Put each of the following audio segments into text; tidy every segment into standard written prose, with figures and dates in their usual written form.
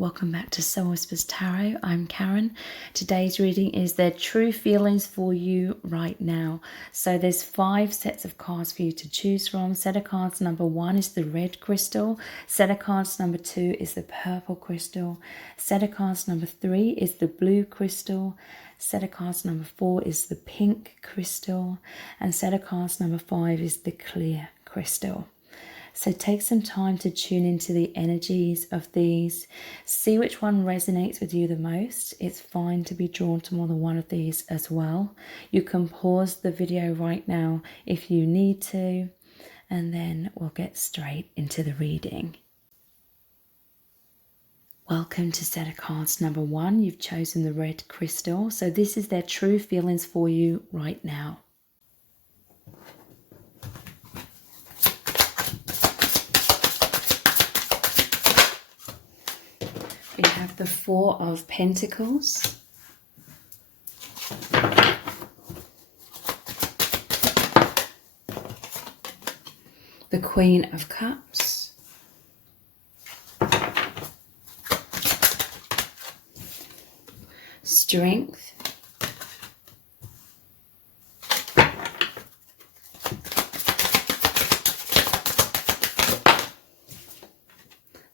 welcome back to Soul Whispers Tarot. I'm Karen. Today's reading is their true feelings for you right now. So there's 5 sets of cards for you to choose from. Set of cards number 1 is the red crystal. Set of cards number 2 is the purple crystal. Set of cards number 3 is the blue crystal. Set of cards number 4 is the pink crystal. And set of cards number 5 is the clear crystal. So take some time to tune into the energies of these. See which one resonates with you the most. It's fine to be drawn to more than one of these as well. You can pause the video right now if you need to, and then we'll get straight into the reading. Welcome to set of cards number 1. You've chosen the red crystal. So this is their true feelings for you right now. We have the 4 of Pentacles, the Queen of Cups, Strength,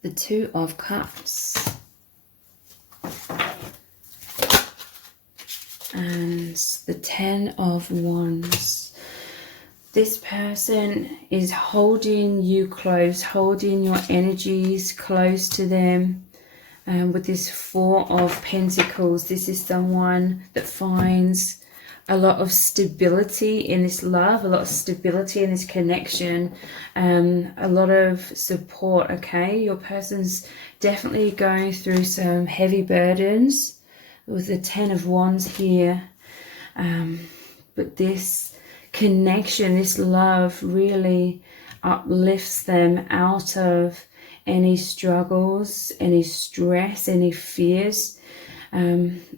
the 2 of Cups, and the 10 of Wands. This person is holding you close, holding your energies close to them. With this 4 of Pentacles, this is someone that finds a lot of stability in this love, a lot of stability in this connection, a lot of support, okay? Your person's definitely going through some heavy burdens with the 10 of Wands here, but this connection, this love really uplifts them out of any struggles, any stress, any fears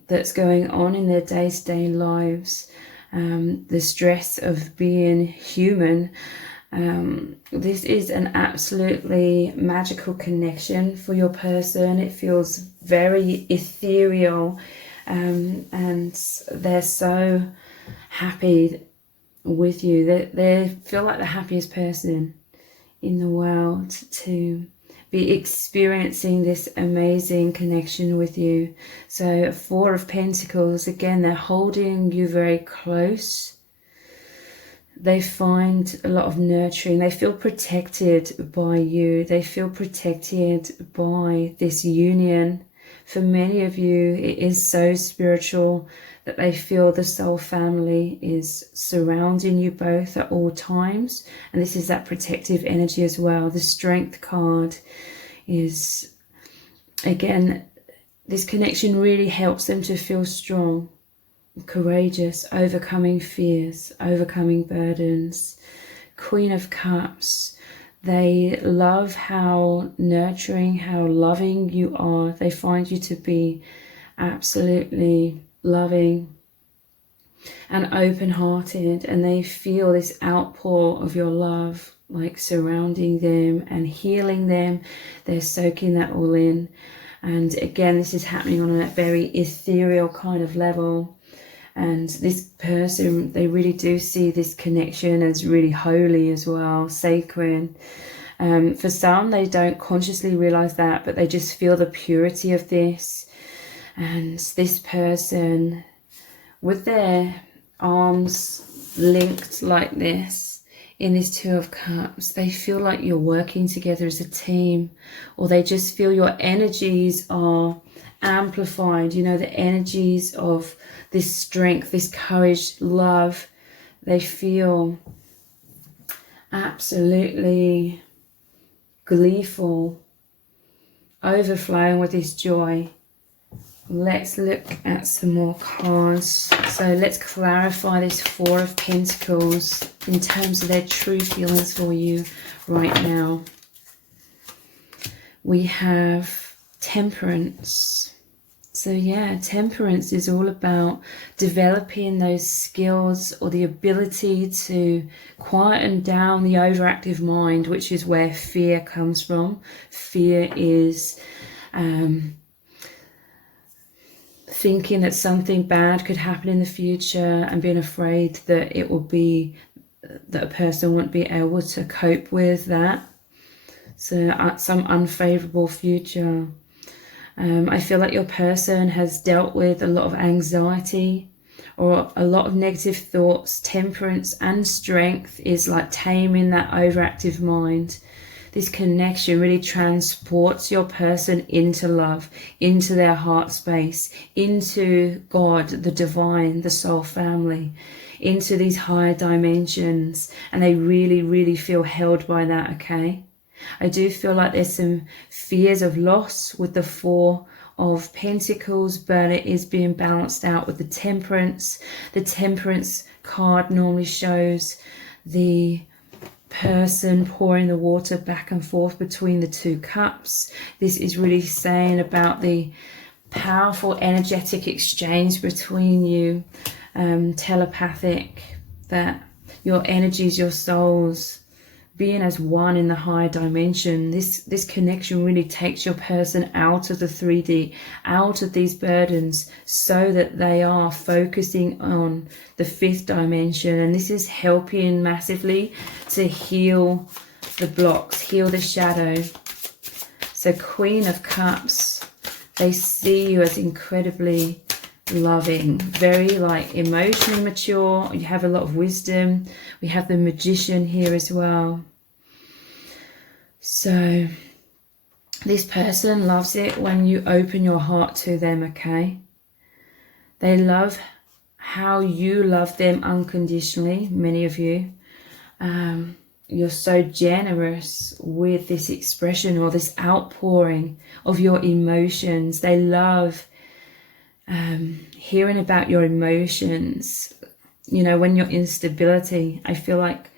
that's going on in their day-to-day lives, the stress of being human. This is an absolutely magical connection for your person. It feels very ethereal, and they're so happy with you. They feel like the happiest person in the world to be experiencing this amazing connection with you. So 4 of Pentacles, again, they're holding you very close. They find a lot of nurturing. They feel protected by you. They feel protected by this union. For many of you, it is so spiritual that they feel the soul family is surrounding you both at all times. And this is that protective energy as well. The Strength card is, again, this connection really helps them to feel strong, courageous, overcoming fears, overcoming burdens. Queen of Cups, they love how nurturing, how loving you are. They find you to be absolutely loving and open-hearted, and they feel this outpour of your love like surrounding them and healing them. They're soaking that all in, and again, this is happening on a very ethereal kind of level. And this person, they really do see this connection as really holy as well, sacred. For some, they don't consciously realize that, but they just feel the purity of this. And this person, with their arms linked like this, in this 2 of Cups, they feel like you're working together as a team, or they just feel your energies are amplified, you know, the energies of this strength, this courage, love. They feel absolutely gleeful, overflowing with this joy. Let's look at some more cards. So let's clarify this 4 of Pentacles in terms of their true feelings for you right now. We have Temperance. So yeah, Temperance is all about developing those skills or the ability to quieten down the overactive mind, which is where fear comes from. Fear is thinking that something bad could happen in the future and being afraid that it will be that a person won't be able to cope with that. So some unfavorable future. I feel like your person has dealt with a lot of anxiety or a lot of negative thoughts. Temperance and strength is like taming that overactive mind. This connection really transports your person into love, into their heart space, into God, the divine, the soul family, into these higher dimensions. And they really, really feel held by that, okay? I do feel like there's some fears of loss with the Four of Pentacles, but it is being balanced out with the Temperance. The Temperance card normally shows the person pouring the water back and forth between the two cups. This is really saying about the powerful energetic exchange between you, telepathic, that your energies, your souls being as one in the higher dimension. This connection really takes your person out of the 3D, out of these burdens, so that they are focusing on the 5th dimension. And this is helping massively to heal the blocks, heal the shadow. So Queen of Cups, they see you as incredibly loving, very like emotionally mature. You have a lot of wisdom. We have the Magician here as well. So this person loves it when you open your heart to them, okay? They love how you love them unconditionally, many of you. You're so generous with this expression or this outpouring of your emotions. They love hearing about your emotions. You know, when you're instability, I feel like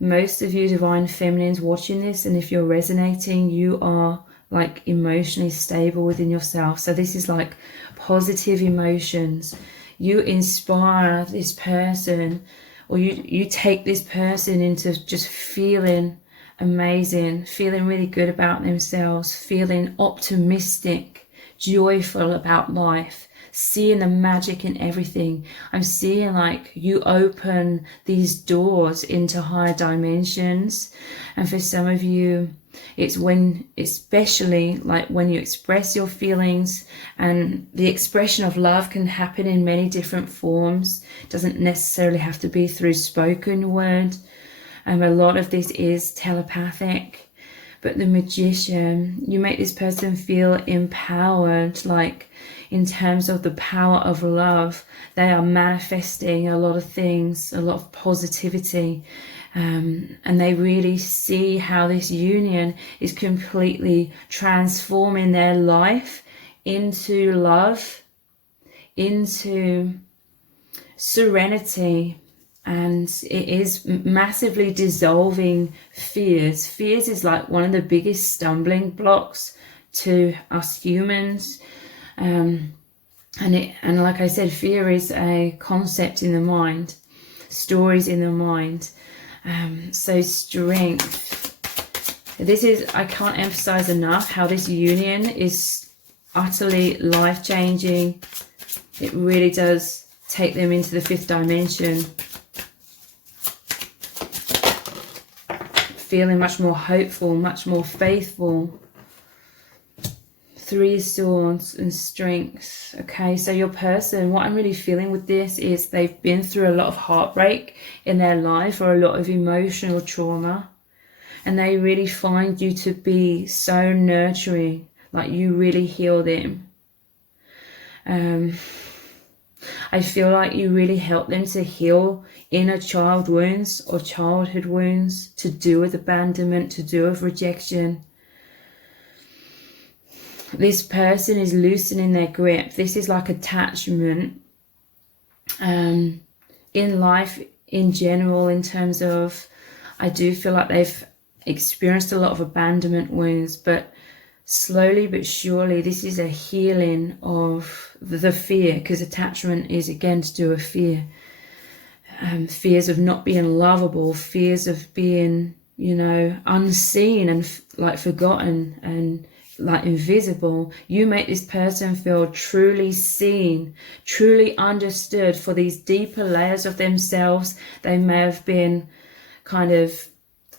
most of you divine feminines watching this, and if you're resonating, you are like emotionally stable within yourself. So this is like positive emotions. You inspire this person, or you take this person into just feeling amazing, feeling really good about themselves, feeling optimistic, joyful about life, seeing the magic in everything. I'm seeing like you open these doors into higher dimensions. And for some of you, it's when, especially like when you express your feelings, and the expression of love can happen in many different forms. It doesn't necessarily have to be through spoken word. A lot of this is telepathic. But the Magician, you make this person feel empowered, like in terms of the power of love. They are manifesting a lot of things, a lot of positivity. And they really see how this union is completely transforming their life into love, into serenity. And it is massively dissolving fears. Fears is like one of the biggest stumbling blocks to us humans. And like I said, fear is a concept in the mind, stories in the mind. So strength. This is, I can't emphasize enough how this union is utterly life-changing. It really does take them into the 5th dimension. Feeling much more hopeful, much more faithful. 3 swords and strength. Okay, so your person, what I'm really feeling with this is they've been through a lot of heartbreak in their life, or a lot of emotional trauma, and they really find you to be so nurturing, like you really heal them. I feel like you really help them to heal inner child wounds or childhood wounds, to do with abandonment, to do with rejection. This person is loosening their grip. This is like attachment in life in general, in terms of, I do feel like they've experienced a lot of abandonment wounds, but slowly but surely this is a healing of the fear, because attachment is again to do with fear. Fears of not being lovable, fears of being, you know, unseen and like forgotten and like invisible. You make this person feel truly seen, truly understood for these deeper layers of themselves they may have been kind of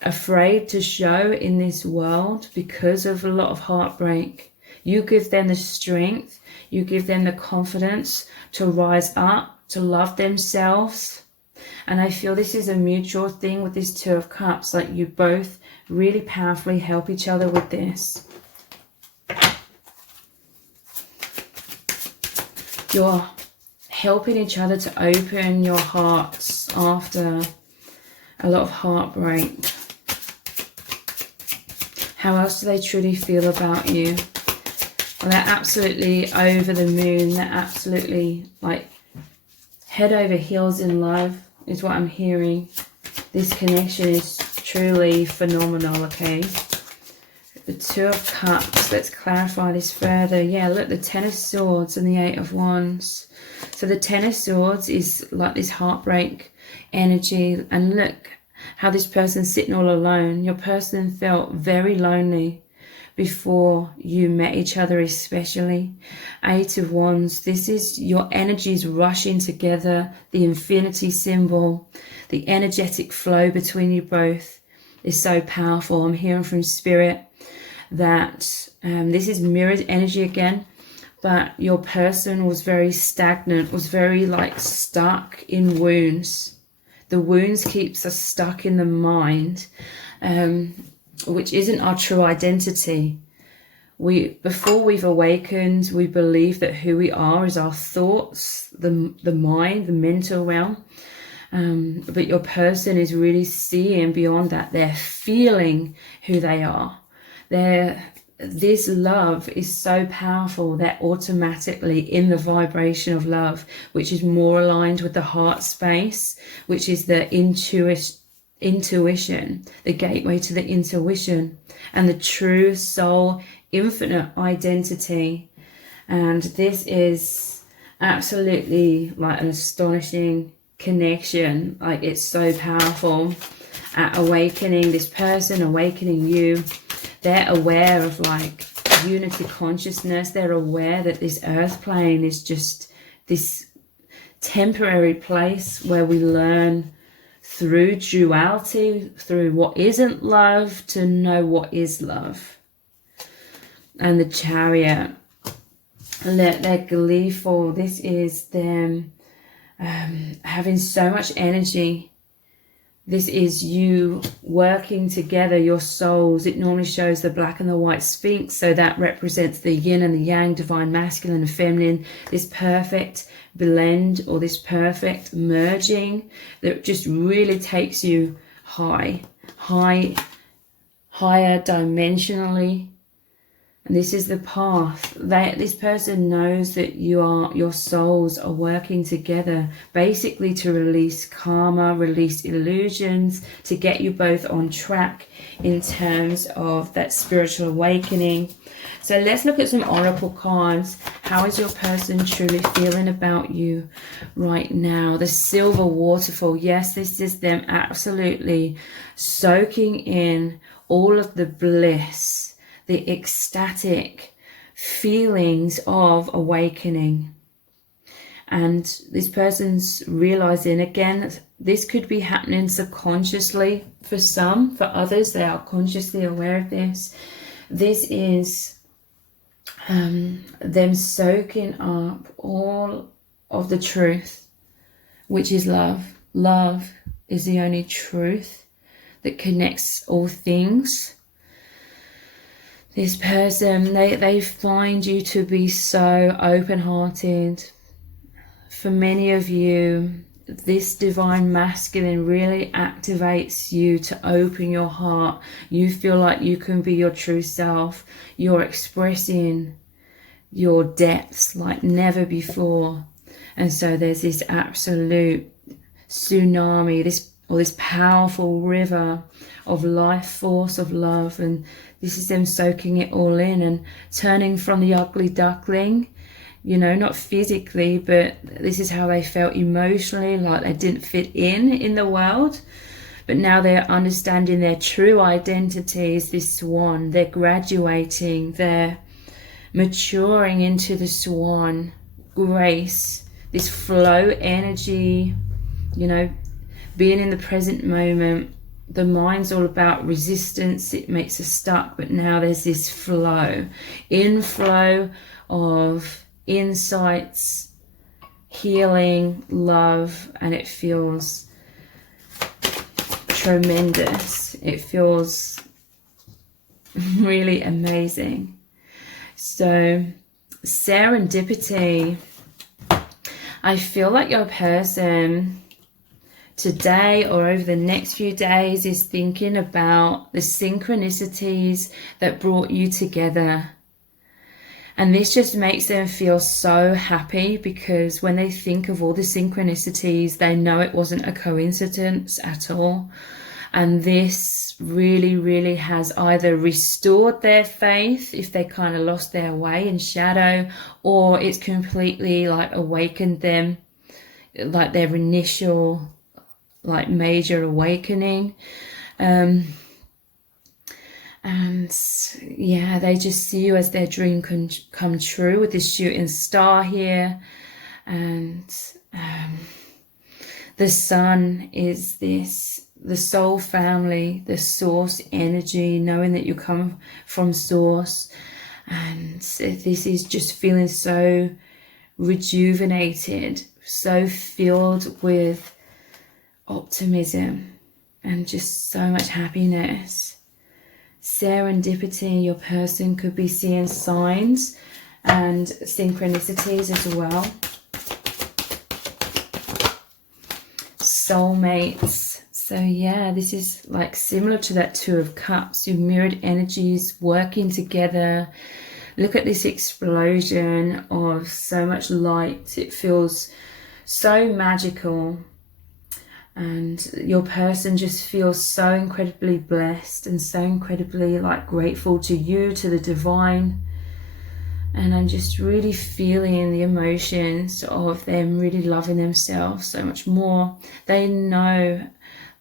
afraid to show in this world because of a lot of heartbreak. You give them the strength, you give them the confidence to rise up, to love themselves. And I feel this is a mutual thing with this Two of Cups, like you both really powerfully help each other with this. You're helping each other to open your hearts after a lot of heartbreak. How else do they truly feel about you? Well, they're absolutely over the moon. They're absolutely like head over heels in love is what I'm hearing. This connection is truly phenomenal, okay? The Two of Cups, let's clarify this further. Yeah, look, the Ten of Swords and the Eight of Wands. So the Ten of Swords is like this heartbreak energy. And look how this person's sitting all alone. Your person felt very lonely before you met each other, especially. Eight of Wands, this is your energies rushing together, the infinity symbol, the energetic flow between you both is so powerful. I'm hearing from Spirit that this is mirrored energy again, but your person was very stagnant, was very like stuck in wounds. The wounds keeps us stuck in the mind, which isn't our true identity. Before we've awakened, we believe that who we are is our thoughts, the mind, the mental realm. But your person is really seeing beyond that. They're feeling who they are. This love is so powerful. They're automatically in the vibration of love, which is more aligned with the heart space, which is the intuition, the gateway to the intuition and the true soul infinite identity. And this is absolutely like an astonishing connection. Like it's so powerful at awakening this person, awakening you. They're aware of like unity consciousness. They're aware that this earth plane is just this temporary place where we learn through duality, through what isn't love, to know what is love. And the Chariot, they're gleeful. This is them having so much energy. This is you working together, your souls. It normally shows the black and the white sphinx, so that represents the yin and the yang, divine masculine and feminine. This perfect blend or this perfect merging that just really takes you higher dimensionally. And this is the path. This person knows that your souls are working together, basically to release karma, release illusions, to get you both on track in terms of that spiritual awakening. So let's look at some oracle cards. How is your person truly feeling about you right now? The Silver Waterfall. Yes, this is them absolutely soaking in all of the bliss, the ecstatic feelings of awakening. And this person's realizing, again, this could be happening subconsciously for some. For others, they are consciously aware of this. This is them soaking up all of the truth, which is love. Love is the only truth that connects all things. This person, they find you to be so open-hearted. For many of you, this divine masculine really activates you to open your heart. You feel like you can be your true self. You're expressing your depths like never before. And so there's this absolute tsunami, this powerful river of life force, of love, and this is them soaking it all in and turning from the ugly duckling, you know, not physically, but this is how they felt emotionally, like they didn't fit in the world, but now they're understanding their true identity is this swan. They're graduating, they're maturing into the swan grace, this flow energy, you know, being in the present moment. The mind's all about resistance, it makes us stuck, but now there's this flow, inflow of insights, healing, love, and it feels tremendous. It feels really amazing. So serendipity, I feel like your person today or over the next few days is thinking about the synchronicities that brought you together. And this just makes them feel so happy, because when they think of all the synchronicities, they know it wasn't a coincidence at all. And this really, really has either restored their faith if they kind of lost their way in shadow, or it's completely like awakened them, like their initial like major awakening. And yeah, they just see you as their dream come true with this shooting star here. And the sun is this, the soul family, the source energy, knowing that you come from source. And this is just feeling so rejuvenated, so filled with optimism and just so much happiness. Serendipity, your person could be seeing signs and synchronicities as well. Soulmates. So yeah, this is like similar to that Two of Cups, your mirrored energies working together. Look at this explosion of so much light. It feels so magical. And your person just feels so incredibly blessed and so incredibly like grateful to you, to the divine. And I'm just really feeling the emotions of them really loving themselves so much more. They know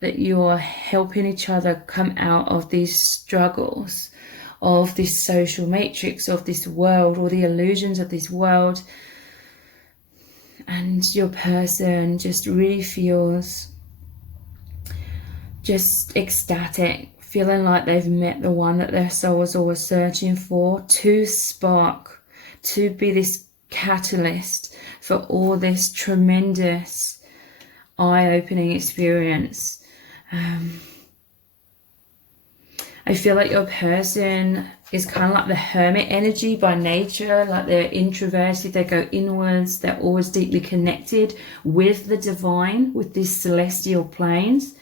that you're helping each other come out of these struggles, of this social matrix, of this world, or the illusions of this world. And your person just really feels just ecstatic, feeling like they've met the one that their soul was always searching for, to spark, to be this catalyst for all this tremendous eye-opening experience. I feel like your person is kind of like the hermit energy by nature, like they're introverted, they go inwards, they're always deeply connected with the divine, with these celestial planes.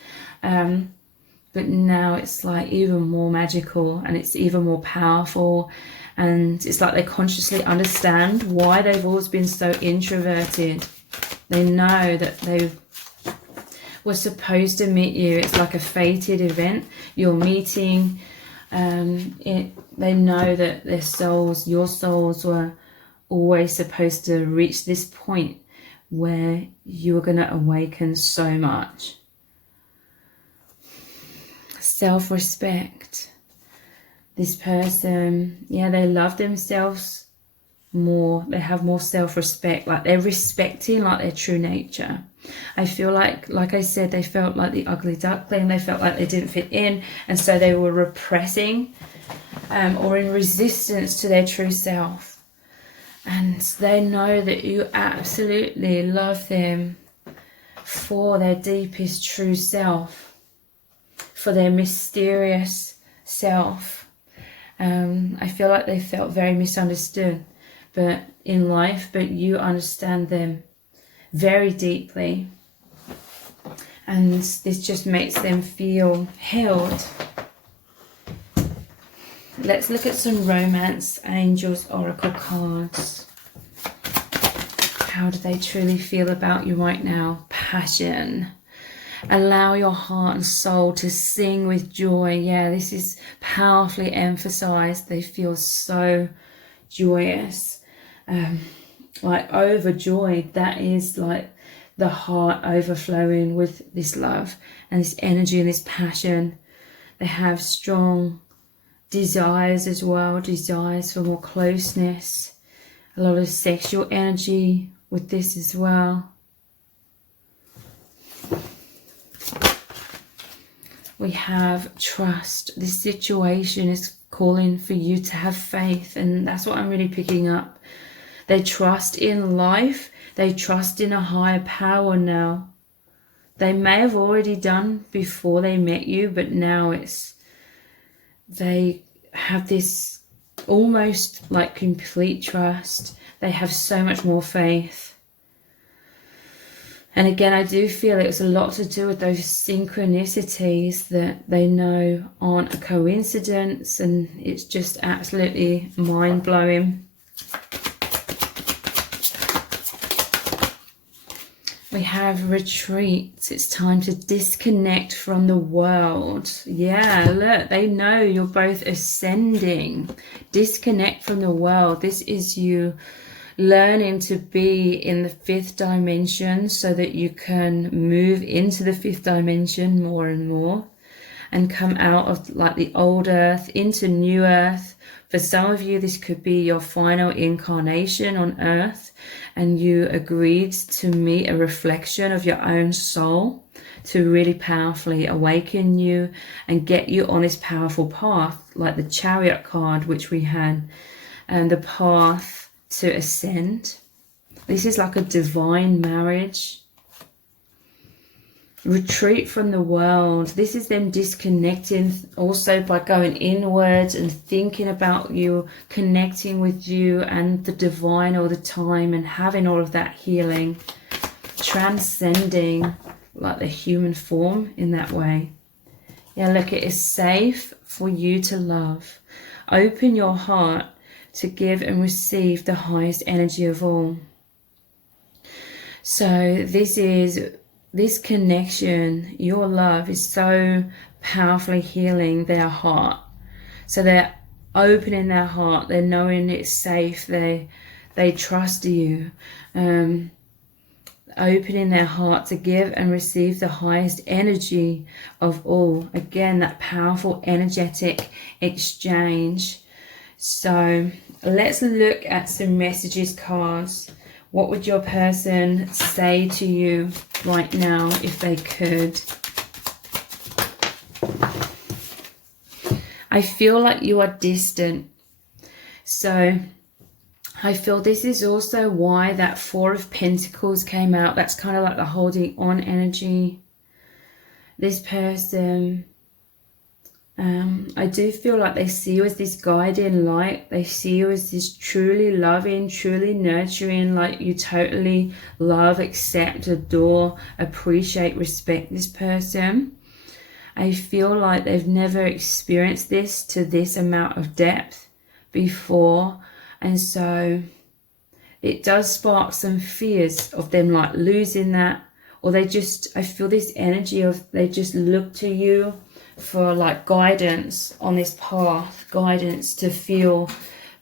But now it's like even more magical and it's even more powerful, and it's like they consciously understand why they've always been so introverted. They know that they were supposed to meet you. It's like a fated event, you're meeting. They know that their souls, your souls, were always supposed to reach this point where you are going to awaken so much. Self-respect. This person, yeah, they love themselves more. They have more self-respect, like they're respecting like their true nature. I feel like I said, they felt like the ugly duckling. They felt like they didn't fit in, and so they were repressing or in resistance to their true self. And they know that you absolutely love them for their deepest true self, for their mysterious self. I feel like they felt very misunderstood in life, but you understand them very deeply, and this just makes them feel held. Let's look at some romance angels oracle cards. How do they truly feel about you right now? Passion. Allow your heart and soul to sing with joy. Yeah, this is powerfully emphasized. They feel so joyous, like overjoyed. That is like the heart overflowing with this love and this energy and this passion. They have strong desires as well, desires for more closeness, a lot of sexual energy with this as well. We have trust. This situation is calling for you to have faith, and that's what I'm really picking up. They trust in life. They trust in a higher power now. They may have already done before they met you, but now they have this almost like complete trust. They have so much more faith. And again, I do feel it's a lot to do with those synchronicities that they know aren't a coincidence, and it's just absolutely mind-blowing. We have retreats. It's time to disconnect from the world. Yeah, look, they know you're both ascending. Disconnect from the world. This is you learning to be in the 5th dimension so that you can move into the 5th dimension more and more and come out of like the old earth into new earth. For some of you, this could be your final incarnation on earth, and you agreed to meet a reflection of your own soul to really powerfully awaken you and get you on this powerful path, like the Chariot card, which we had, and the path to ascend. This is like a divine marriage. Retreat from the world. This is them disconnecting also by going inwards and thinking about you, connecting with you and the divine all the time and having all of that healing, transcending like the human form in that way. Yeah, look, it is safe for you to love. Open your heart to give and receive the highest energy of all. So this connection, your love is so powerfully healing their heart. So they're opening their heart, they're knowing it's safe, they trust you, opening their heart to give and receive the highest energy of all. Again, that powerful energetic exchange. So let's look at some messages cards. What would your person say to you right now if they could? I feel like you are distant. So I feel this is also why that 4 of Pentacles came out. That's kind of like the holding on energy. This person, I do feel like they see you as this guiding light. They see you as this truly loving, truly nurturing, like you totally love, accept, adore, appreciate, respect this person. I feel like they've never experienced this to this amount of depth before. And so it does spark some fears of them like losing that. Or they just, I feel this energy of they just look to you for like guidance on this path, guidance to feel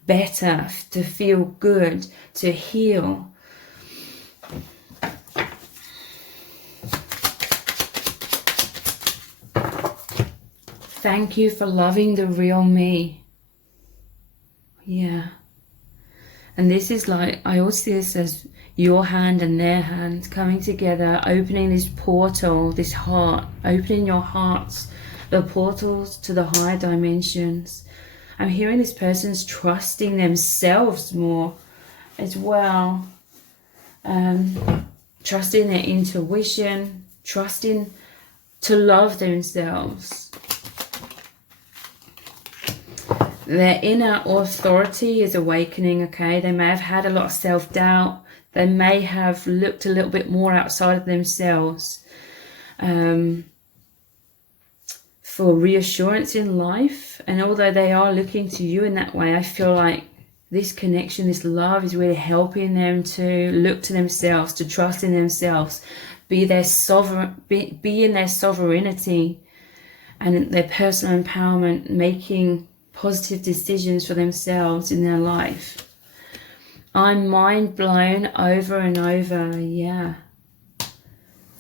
better, to feel good, to heal. Thank you for loving the real me. Yeah. And this is like, I also see this as your hand and their hand coming together, opening this portal, this heart, opening your hearts, the portals to the higher dimensions. I'm hearing this person's trusting themselves more as well. Trusting their intuition, trusting to love themselves. Their inner authority is awakening, okay? They may have had a lot of self-doubt. They may have looked a little bit more outside of themselves for reassurance in life. And although they are looking to you in that way, I feel like this connection, this love is really helping them to look to themselves, to trust in themselves, be in their sovereignty and their personal empowerment, making positive decisions for themselves in their life. I'm mind blown over and over. Yeah.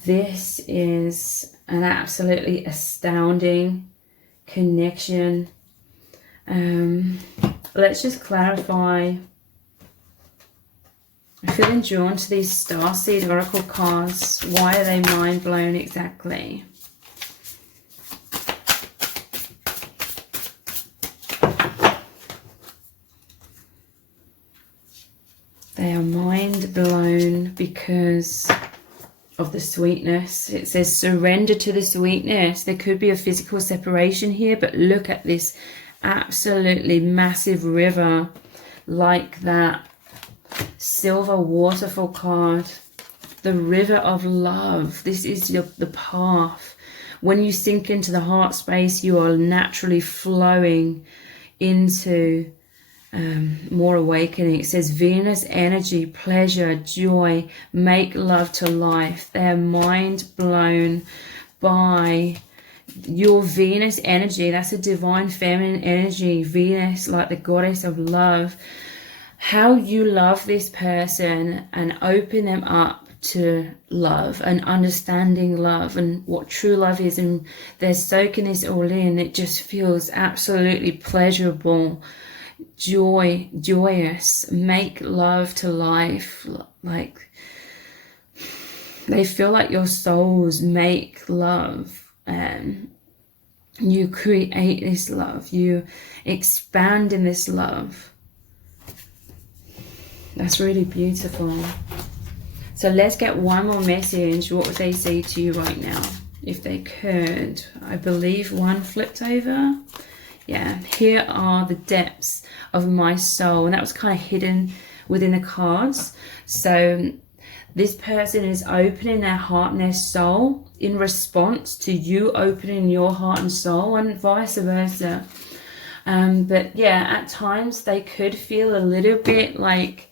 This is an absolutely astounding connection. Let's just clarify. I'm feeling drawn to these Starseed Oracle cards. Why are they mind blown exactly? They are mind blown because of the sweetness. It says surrender to the sweetness. There could be a physical separation here, but look at this absolutely massive river, like that silver waterfall card, the river of love. This is the path. When you sink into the heart space, you are naturally flowing into more awakening. It says Venus energy, pleasure, joy, make love to life. They're mind blown by your Venus energy. That's a divine feminine energy. Venus, like the goddess of love. How you love this person and open them up to love and understanding love and what true love is, and they're soaking this all in. It just feels absolutely pleasurable, joyous, make love to life. Like they feel like your souls make love, and you create this love, you expand in this love. That's really beautiful. So let's get one more message. What would they say to you right now? If they could. I believe one flipped over. Yeah, here are the depths of my soul. And that was kind of hidden within the cards. So this person is opening their heart and their soul in response to you opening your heart and soul, and vice versa. But yeah, at times they could feel a little bit like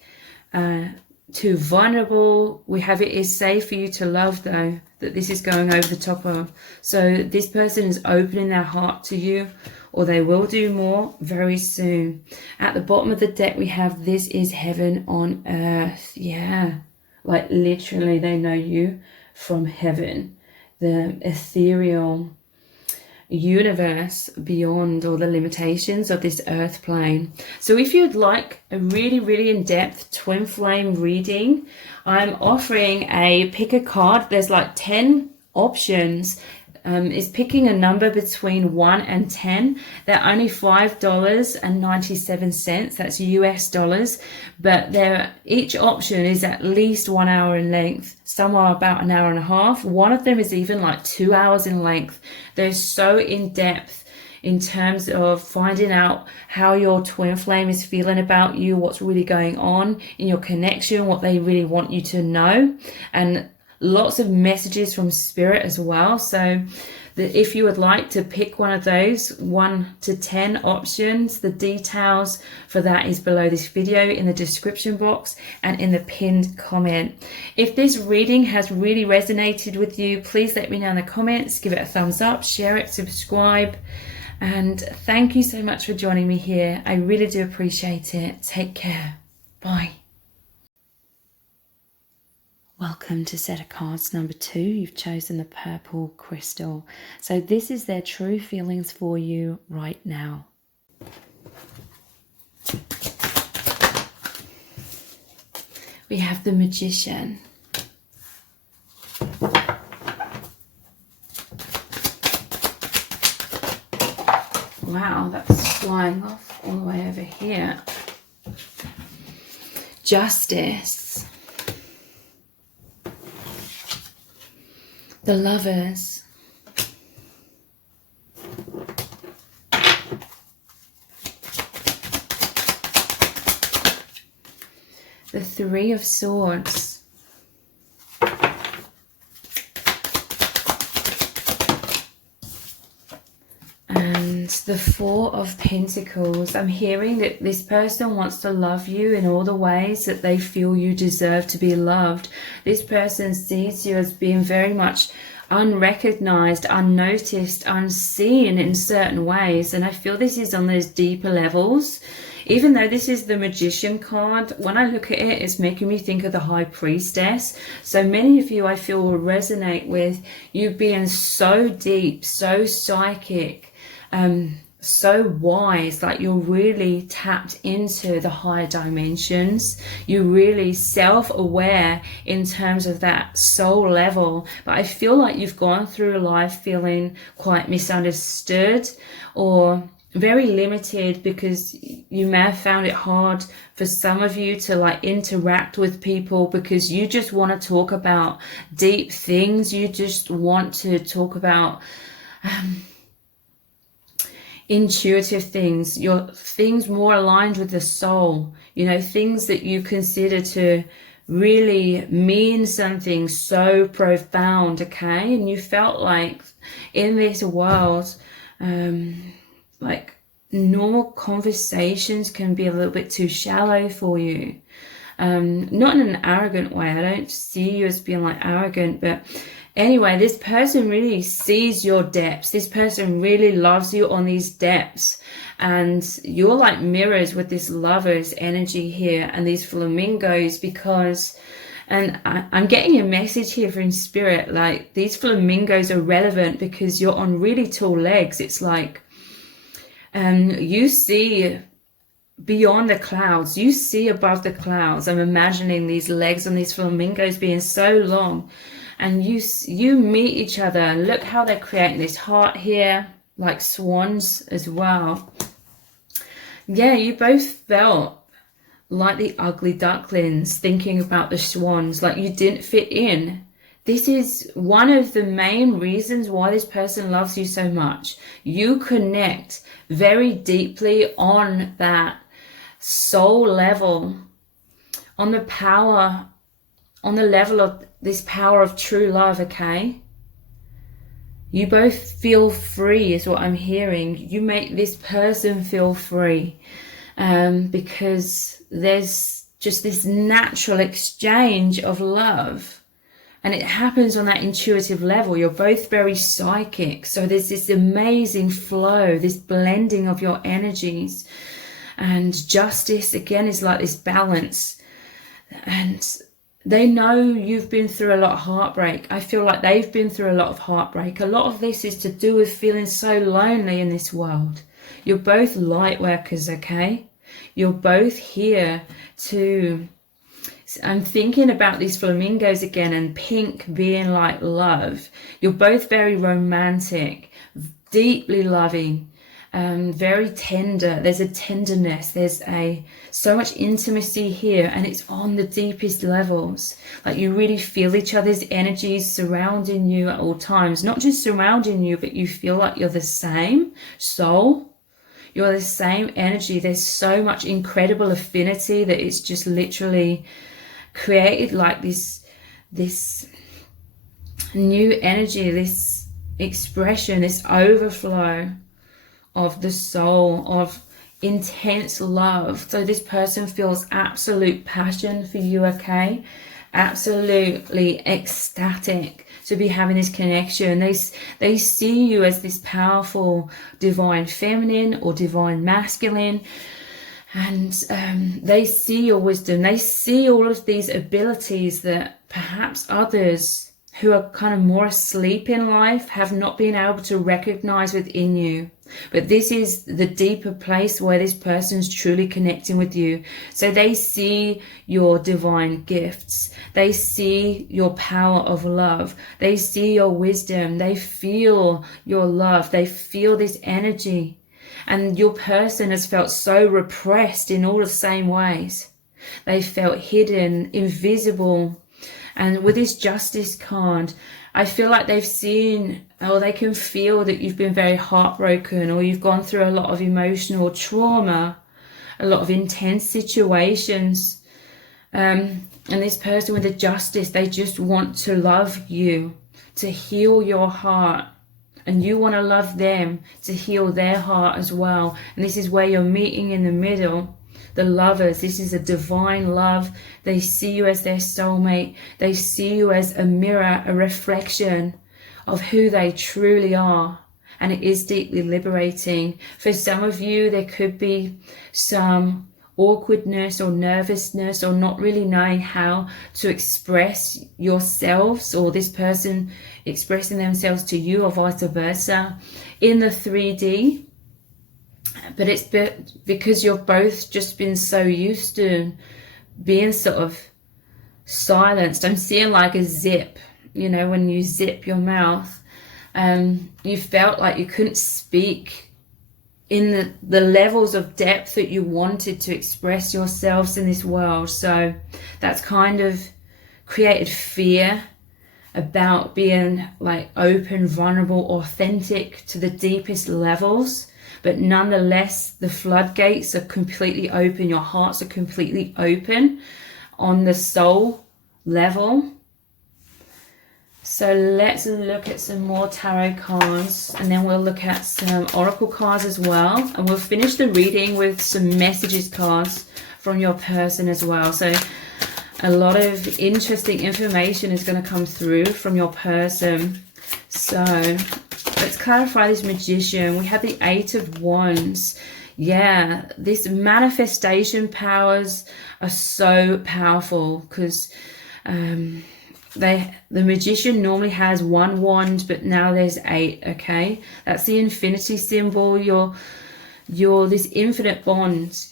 too vulnerable. We have it is safe for you to love, though, that this is going over the top of. So this person is opening their heart to you, or they will do more very soon. At the bottom of the deck, we have this is heaven on earth. Yeah, like literally they know you from heaven, the ethereal universe beyond all the limitations of this earth plane. So if you'd like a really in-depth twin flame reading, I'm offering a pick a card. There's like 10 options. It's picking a number between 1 and 10. They're only $5.97. That's US dollars, but each option is at least 1 hour in length. Some are about an hour and a half. One of them is even like 2 hours in length. They're so in depth in terms of finding out how your twin flame is feeling about you, what's really going on in your connection, what they really want you to know, and lots of messages from spirit as well. So if you would like to pick one of those 1 to 10 options, the details for that is below this video in the description box and in the pinned comment. If this reading has really resonated with you, please let me know in the comments, give it a thumbs up, share it, subscribe, and thank you so much for joining me here. I really do appreciate it. Take care. Bye. Welcome to set of cards number 2. You've chosen the purple crystal. So this is their true feelings for you right now. We have the Magician. Wow, that's flying off all the way over here. Justice. The Lovers. The Three of Swords. And the Four of Pentacles. I'm hearing that this person wants to love you in all the ways that they feel you deserve to be loved. This person sees you as being very much unrecognized, unnoticed, unseen in certain ways. And I feel this is on those deeper levels. Even though this is the Magician card, when I look at it, it's making me think of the High Priestess. So many of you, I feel, will resonate with you being so deep, so psychic, so wise, like you're really tapped into the higher dimensions. You're really self-aware in terms of that soul level. But I feel like you've gone through life feeling quite misunderstood or very limited, because you may have found it hard for some of you to like interact with people because you just want to talk about deep things. You just want to talk about intuitive things, your things more aligned with the soul, you know, things that you consider to really mean something so profound, okay? And you felt like in this world, like normal conversations can be a little bit too shallow for you. Not in an arrogant way. I don't see you as being like arrogant, but anyway, this person really sees your depths. This person really loves you on these depths. And you're like mirrors with this lover's energy here and these flamingos, because, and I'm getting a message here from spirit, like these flamingos are relevant because you're on really tall legs. It's like, you see beyond the clouds, you see above the clouds. I'm imagining these legs on these flamingos being so long, and you meet each other, and look how they're creating this heart here, like swans as well. Yeah, you both felt like the ugly ducklings, thinking about the swans, like you didn't fit in. This is one of the main reasons why this person loves you so much. You connect very deeply on that soul level, on the power, on the level of this power of true love, okay? You both feel free is what I'm hearing. You make this person feel free, because there's just this natural exchange of love. And it happens on that intuitive level. You're both very psychic. So there's this amazing flow, this blending of your energies. And justice, again, is like this balance. And they know you've been through a lot of heartbreak. I feel like they've been through a lot of heartbreak. A lot of this is to do with feeling so lonely in this world. You're both light workers, okay? You're both here to... I'm thinking about these flamingos again, and pink being like love. You're both very romantic, deeply loving, very tender. There's a tenderness, there's so much intimacy here, and it's on the deepest levels. Like you really feel each other's energies surrounding you at all times. Not just surrounding you, but you feel like you're the same soul. You're the same energy. There's so much incredible affinity that it's just literally created like this new energy, this expression, this overflow of the soul, of intense love. So this person feels absolute passion for you, okay? Absolutely ecstatic to be having this connection. They see you as this powerful divine feminine or divine masculine. And they see your wisdom. They see all of these abilities that perhaps others who are kind of more asleep in life have not been able to recognize within you. But this is the deeper place where this person's truly connecting with you. So they see your divine gifts. They see your power of love. They see your wisdom. They feel your love. They feel this energy. And your person has felt so repressed in all the same ways. They felt hidden, invisible. And with this justice card, I feel like they've seen, or they can feel that you've been very heartbroken, or you've gone through a lot of emotional trauma, a lot of intense situations. And this person with the justice, they just want to love you, to heal your heart. And you want to love them to heal their heart as well. And this is where you're meeting in the middle. The lovers, this is a divine love. They see you as their soulmate. They see you as a mirror, a reflection of who they truly are. and it is deeply liberating. For some of you, there could be some awkwardness or nervousness or not really knowing how to express yourselves, or this person expressing themselves to you, or vice versa in the 3D. But it's because you've both just been so used to being sort of silenced. I'm seeing like a zip, you know, when you zip your mouth, you felt like you couldn't speak in the levels of depth that you wanted to express yourselves in this world. So that's kind of created fear about being like open, vulnerable, authentic to the deepest levels. But nonetheless, the floodgates are completely open. Your hearts are completely open on the soul level. So let's look at some more tarot cards, and then we'll look at some oracle cards as well. And we'll finish the reading with some messages cards from your person as well. So a lot of interesting information is going to come through from your person. So let's clarify this Magician. We have the 8 of Wands. Yeah, these manifestation powers are so powerful because the Magician normally has 1 wand, but now there's 8. Okay, that's the infinity symbol. You're this infinite bond.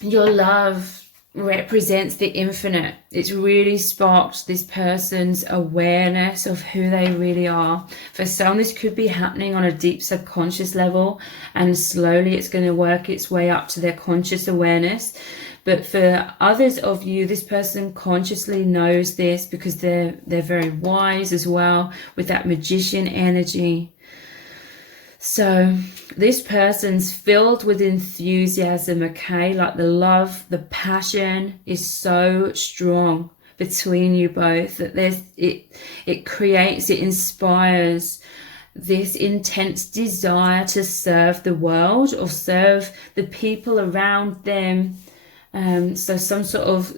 Your love represents the infinite. It's really sparked this person's awareness of who they really are. For some, this could be happening on a deep subconscious level, and slowly it's going to work its way up to their conscious awareness. But for others of you, this person consciously knows this because they're very wise as well with that Magician energy. So this person's filled with enthusiasm, okay? Like the love, the passion is so strong between you both that it creates, it inspires this intense desire to serve the world or serve the people around them. So some sort of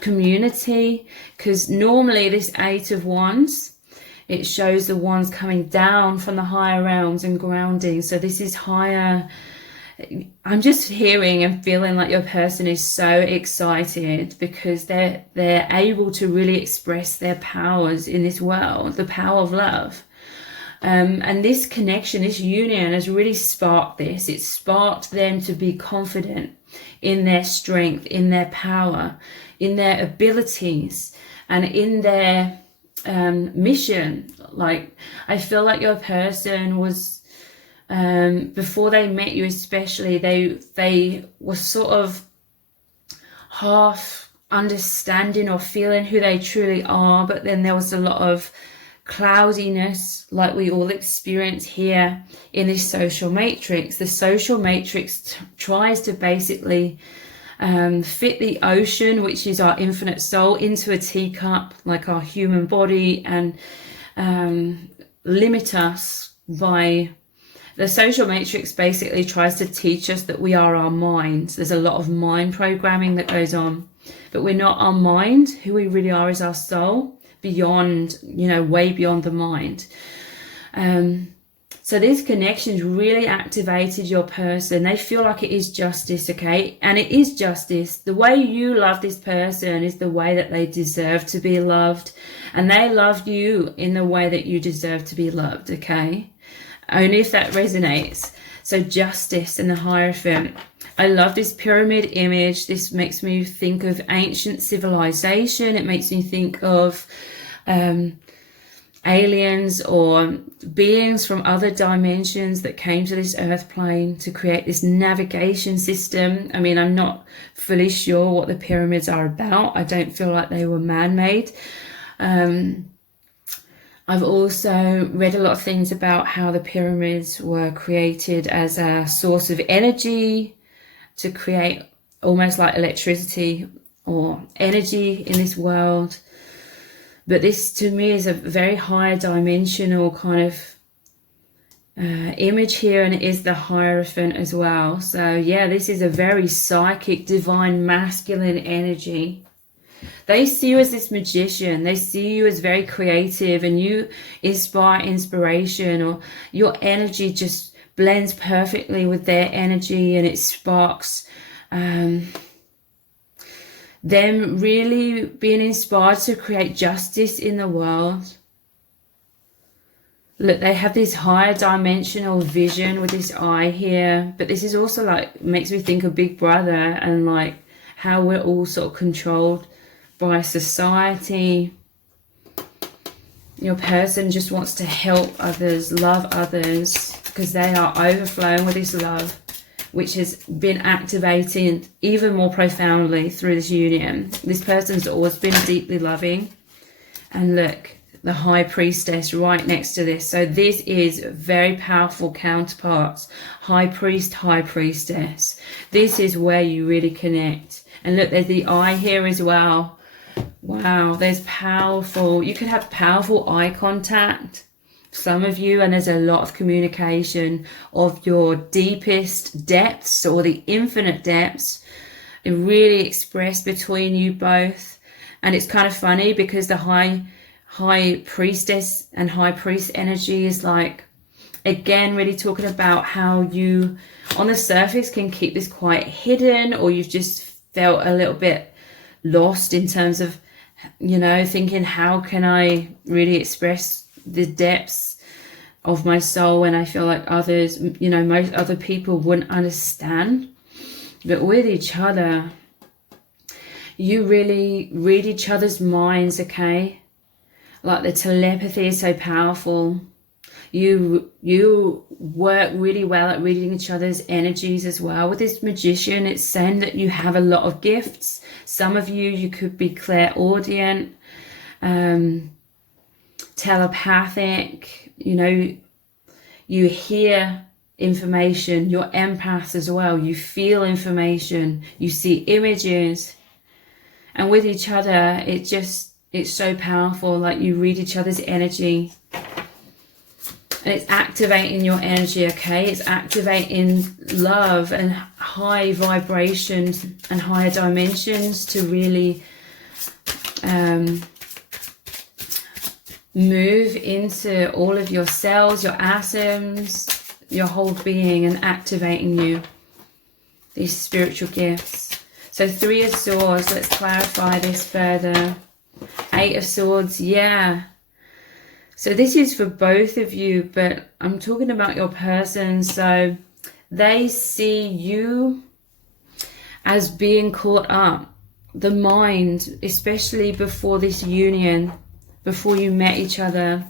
community, because normally this 8 of Wands, it shows the wands coming down from the higher realms and grounding. So this is higher. I'm just hearing and feeling like your person is so excited because they're able to really express their powers in this world, the power of love. And this connection, this union has really sparked this. It sparked them to be confident in their strength, in their power, in their abilities, and in their mission. Like I feel like your person was before they met you, especially they were sort of half understanding or feeling who they truly are, but then there was a lot of cloudiness like we all experience here in this social matrix. The social matrix tries to basically fit the ocean, which is our infinite soul, into a teacup, like our human body, and limit us by the social matrix. Basically tries to teach us that we are our mind. There's a lot of mind programming that goes on, but we're not our mind. Who we really are is our soul, beyond, you know, way beyond the mind. So these connections really activated your person. They feel like it is justice, okay? And it is justice. The way you love this person is the way that they deserve to be loved. And they love you in the way that you deserve to be loved, okay? Only if that resonates. So justice and the Hierophant. I love this pyramid image. This makes me think of ancient civilization. It makes me think of aliens or beings from other dimensions that came to this earth plane to create this navigation system. I mean, I'm not fully sure what the pyramids are about. I don't feel like they were man-made. I've also read a lot of things about how the pyramids were created as a source of energy to create almost like electricity or energy in this world. But this to me is a very higher dimensional kind of image here, and it is the Hierophant as well. So yeah, this is a very psychic, divine, masculine energy They see you as this magician. They see you as very creative, and you inspire inspiration, or your energy just blends perfectly with their energy, and it sparks them really being inspired to create justice in the world. Look, they have this higher dimensional vision with this eye here, but this is also like, makes me think of Big Brother, and like how we're all sort of controlled by society. Your person just wants to help others, love others, because they are overflowing with this love, which has been activated even more profoundly through this union. This person's always been deeply loving. And look, the High Priestess right next to this. So this is very powerful counterparts. High Priest, High Priestess. This is where you really connect. And look, there's the eye here as well. Wow, there's powerful, you can have powerful eye contact, some of you, and there's a lot of communication of your deepest depths or the infinite depths, it really expressed between you both. And it's kind of funny because the high priestess and high priest energy is like, again, really talking about how you on the surface can keep this quite hidden, or you've just felt a little bit lost in terms of, you know, thinking, how can I really express the depths of my soul when I feel like others, you know, most other people wouldn't understand. But with each other, you really read each other's minds, okay? Like the telepathy is so powerful. You work really well at reading each other's energies as well. With this magician, it's saying that you have a lot of gifts. Some of you could be clairaudient, telepathic, you know, you hear information. You're empaths as well. You feel information. You see images. And with each other, it's so powerful. Like you read each other's energy. And it's activating your energy, okay? It's activating love and high vibrations and higher dimensions to really move into all of your cells, your atoms, your whole being, and activating you, these spiritual gifts. So 3 of Swords, let's clarify this further. 8 of Swords, yeah. So this is for both of you, but I'm talking about your person. So they see you as being caught up. The mind, especially before this union, before you met each other,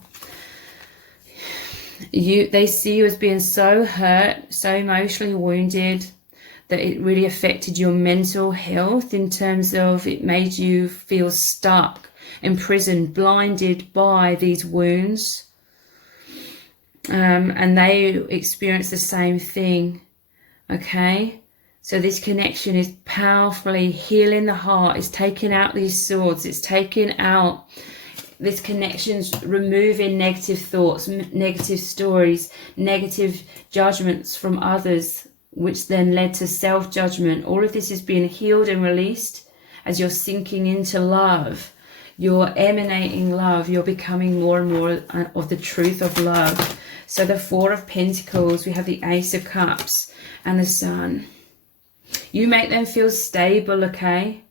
they see you as being so hurt, so emotionally wounded, that it really affected your mental health in terms of it made you feel stuck, imprisoned, blinded by these wounds. And they experience the same thing, okay? So this connection is powerfully healing the heart. It's taking out these swords. It's taking out this connection's removing negative thoughts, negative stories, negative judgments from others, which then led to self-judgment. All of this is being healed and released as you're sinking into love. You're emanating love. You're becoming more and more of the truth of love. So the 4 of Pentacles, we have the Ace of Cups and the Sun. You make them feel stable, okay?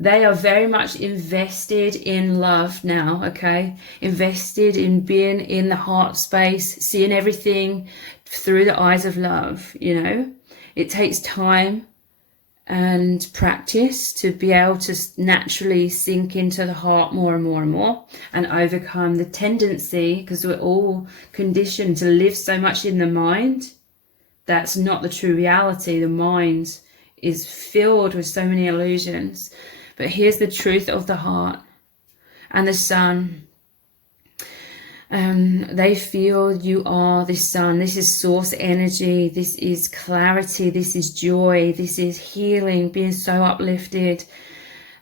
They are very much invested in love now, okay? Invested in being in the heart space, seeing everything through the eyes of love, you know? It takes time and practice to be able to naturally sink into the heart more and more and more, and overcome the tendency, because we're all conditioned to live so much in the mind. That's not the true reality. The mind is filled with so many illusions. But here's the truth of the heart. And the Sun. They feel you are the Sun. This is source energy. This is clarity. This is joy. This is healing, being so uplifted.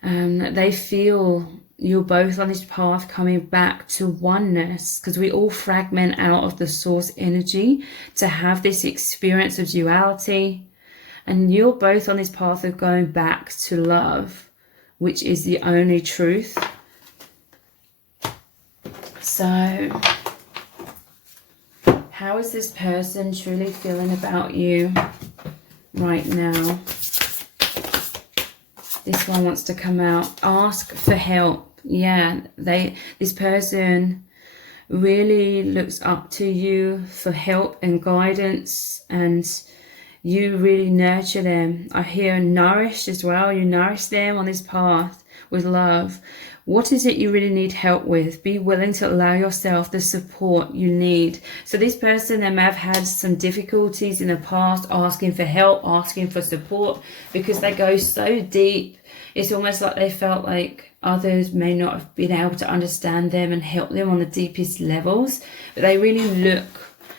They feel you're both on this path coming back to oneness, because we all fragment out of the source energy to have this experience of duality. And you're both on this path of going back to love. which is the only truth. So how is this person truly feeling about you right now? This one wants to come out. Ask for help. Yeah, this person really looks up to you for help and guidance, and you really nurture them. I hear nourished as well. You nourish them on this path with love. What is it you really need help with? Be willing to allow yourself the support you need. So this person, they may have had some difficulties in the past asking for help, asking for support, because they go so deep. It's almost like they felt like others may not have been able to understand them and help them on the deepest levels. But they really look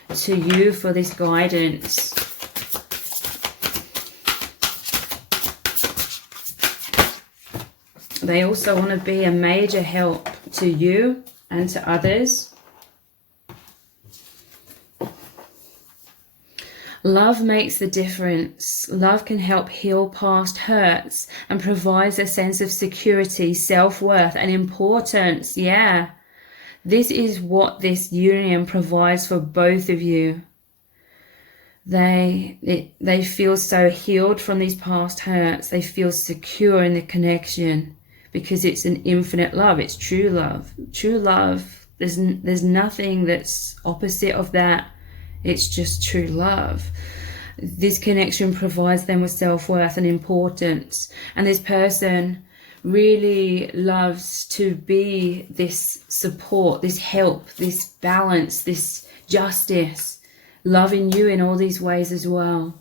to you for this guidance. They also want to be a major help to you and to others. Love makes the difference. Love can help heal past hurts and provides a sense of security, self-worth, and importance. Yeah, this is what this union provides for both of you. They feel so healed from these past hurts. They feel secure in the connection because it's an infinite love. It's true love. True love. There's nothing that's opposite of that. It's just true love. This connection provides them with self-worth and importance. And this person really loves to be this support, this help, this balance, this justice, loving you in all these ways as well.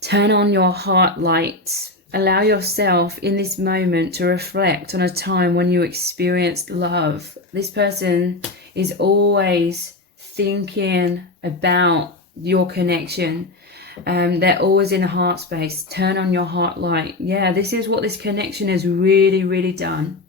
Turn on your heart light. Allow yourself in this moment to reflect on a time when you experienced love. This person is always thinking about your connection. They're always in the heart space. Turn on your heart light. Yeah, this is what this connection has really, really done.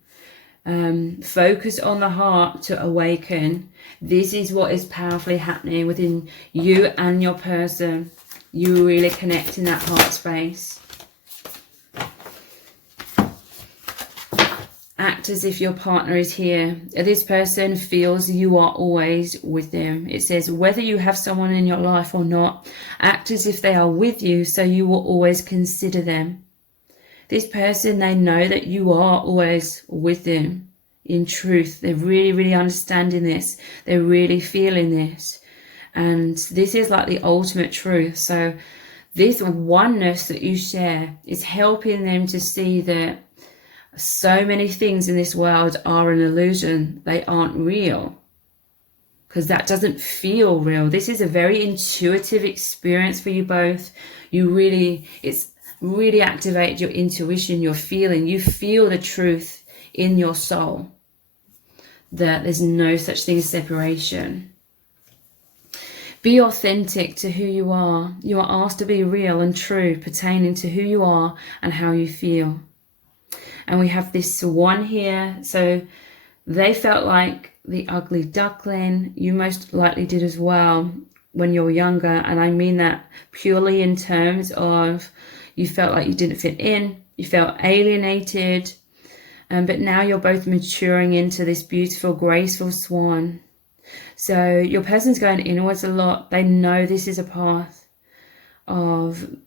Focus on the heart to awaken. This is what is powerfully happening within you and your person. You really connect in that heart space. Act as if your partner is here. This person feels you are always with them. It says, whether you have someone in your life or not, act as if they are with you so you will always consider them. This person, they know that you are always with them. In truth, they're really, really understanding this. They're really feeling this. And this is like the ultimate truth. So this oneness that you share is helping them to see that so many things in this world are an illusion. They aren't real. Because that doesn't feel real. This is a very intuitive experience for you both. It's really activated your intuition, your feeling. You feel the truth in your soul. That there's no such thing as separation. Be authentic to who you are. You are asked to be real and true, pertaining to who you are and how you feel. And we have this one here. So they felt like the ugly duckling. You most likely did as well when you're younger. And I mean that purely in terms of you felt like you didn't fit in. You felt alienated. But now you're both maturing into this beautiful, graceful swan. So your person's going inwards a lot. They know this is a path of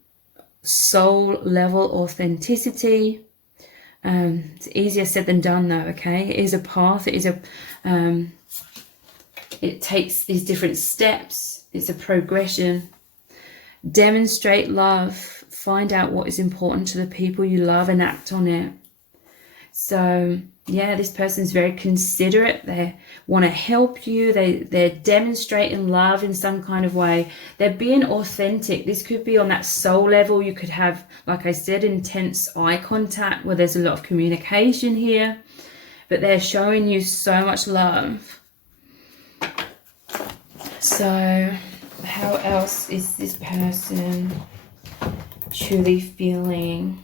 soul level authenticity. It's easier said than done though, okay? It is a path. It is it takes these different steps. It's a progression. Demonstrate love. Find out what is important to the people you love and act on it. So yeah, this person's very considerate. They want to help you. They're demonstrating love in some kind of way. They're being authentic. This could be on that soul level. You could have, like I said, intense eye contact where there's a lot of communication here. But they're showing you so much love. So how else is this person truly feeling?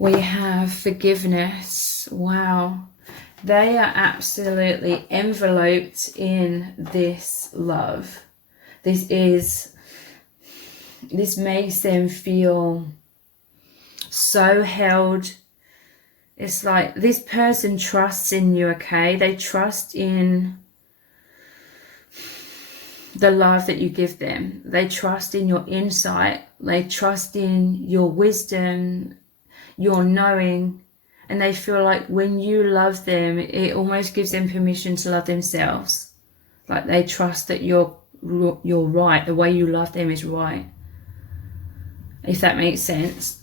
We have forgiveness. Wow. They are absolutely enveloped in this love. This makes them feel so held. It's like this person trusts in you, okay? They trust in the love that you give them. They trust in your insight. They trust in your wisdom, your knowing. And they feel like when you love them, it almost gives them permission to love themselves. Like they trust that you're right. The way you love them is right. If that makes sense.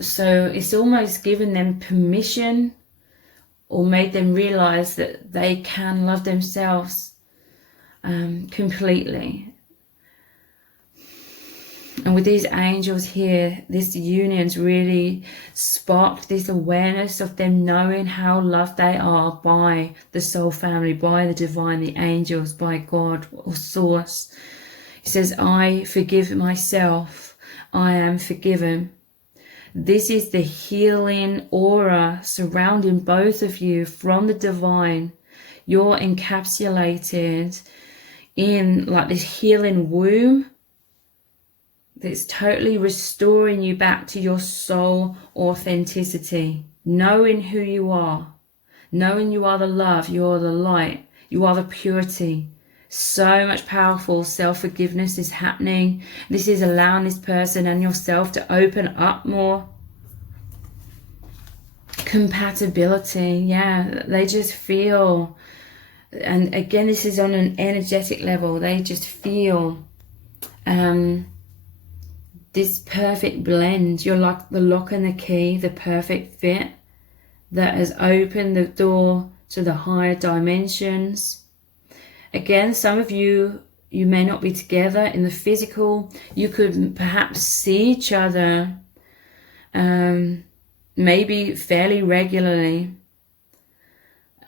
So it's almost given them permission or made them realize that they can love themselves completely. And with these angels here, this union's really sparked this awareness of them knowing how loved they are by the soul family, by the divine, the angels, by God or source. It says, I forgive myself. I am forgiven. This is the healing aura surrounding both of you from the divine. You're encapsulated in like this healing womb that's totally restoring you back to your soul authenticity, knowing who you are, knowing you are the love, you are the light, you are the purity. So much powerful self-forgiveness is happening. This is allowing this person and yourself to open up more. Compatibility, yeah, they just feel, and again, this is on an energetic level, they just feel this perfect blend. You're like the lock and the key, the perfect fit that has opened the door to the higher dimensions. Again, some of you may not be together in the physical. You could perhaps see each other maybe fairly regularly,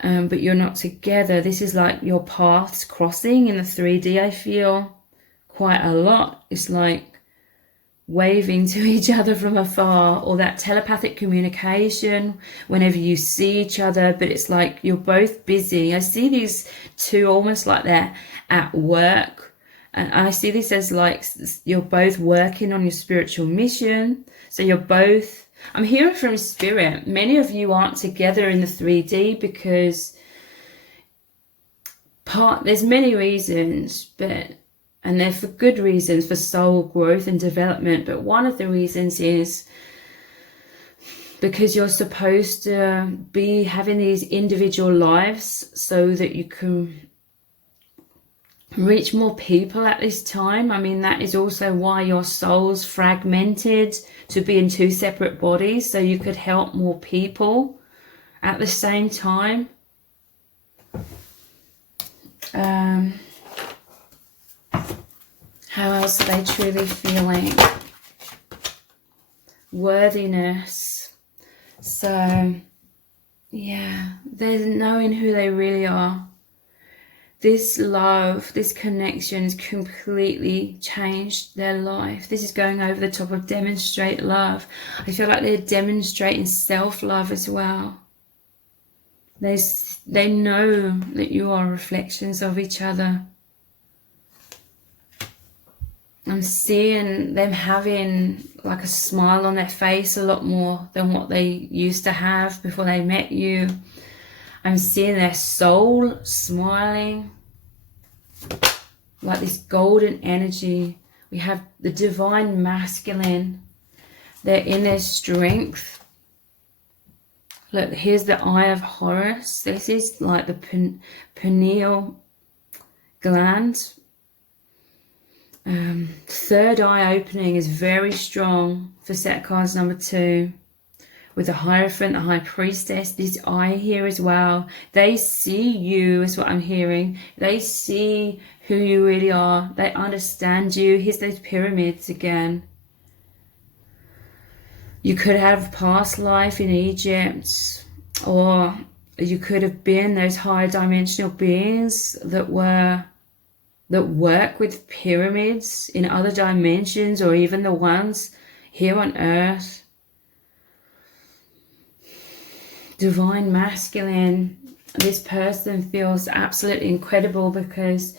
but you're not together. This is like your paths crossing in the 3D, I feel, quite a lot. It's like waving to each other from afar, or that telepathic communication whenever you see each other, but it's like you're both busy. I see these two almost like they're at work, and I see this as like you're both working on your spiritual mission. So you're both, I'm hearing from spirit, many of you aren't together in the 3D because there's many reasons, and they're for good reasons, for soul growth and development. But one of the reasons is because you're supposed to be having these individual lives so that you can reach more people at this time. I mean, that is also why your soul's fragmented to be in two separate bodies, so you could help more people at the same time. How else are they truly feeling? Worthiness. So, yeah, they're knowing who they really are. This love, this connection has completely changed their life. This is going over the top of demonstrate love. I feel like they're demonstrating self-love as well. They know that you are reflections of each other. I'm seeing them having like a smile on their face a lot more than what they used to have before they met you. I'm seeing their soul smiling, like this golden energy. We have the divine masculine. They're in their strength. Look, here's the Eye of Horus. This is like the pineal gland. Third eye opening is very strong for set cards number 2. With the Hierophant, the High Priestess, this eye here as well. They see you, is what I'm hearing. They see who you really are. They understand you. Here's those pyramids again. You could have past life in Egypt, or you could have been those higher dimensional beings that work with pyramids in other dimensions, or even the ones here on earth. Divine masculine, this person feels absolutely incredible because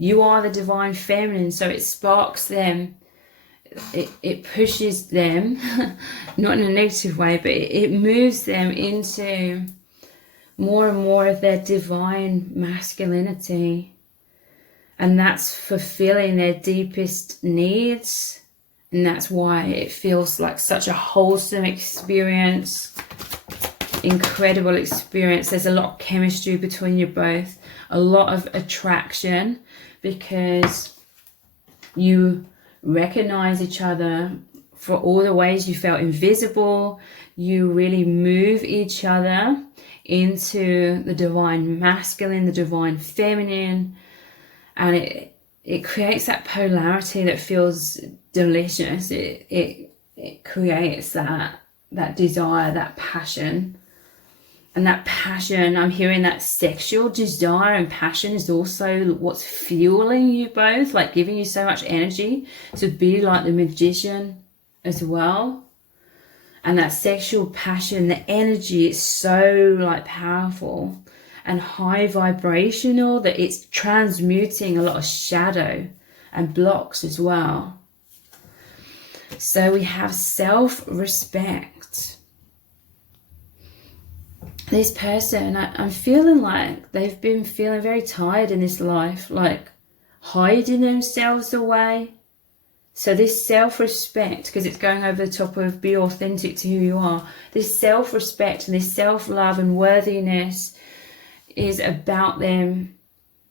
You are the divine feminine, so it sparks them. It pushes them, not in a negative way, but it moves them into more and more of their divine masculinity. And that's fulfilling their deepest needs. And that's why it feels like such a wholesome experience, incredible experience. There's a lot of chemistry between you both, a lot of attraction, because you recognize each other for all the ways you felt invisible. You really move each other into the divine masculine, the divine feminine, and it creates that polarity that feels delicious. It creates that desire, that passion. And that passion, I'm hearing that sexual desire and passion is also what's fueling you both, like giving you so much energy to be like the magician as well. And that sexual passion, the energy is so like powerful and high vibrational that it's transmuting a lot of shadow and blocks as well. So we have self-respect. This person, I'm feeling like they've been feeling very tired in this life, like hiding themselves away. So this self-respect, because it's going over the top of be authentic to who you are, this self-respect and this self-love and worthiness is about them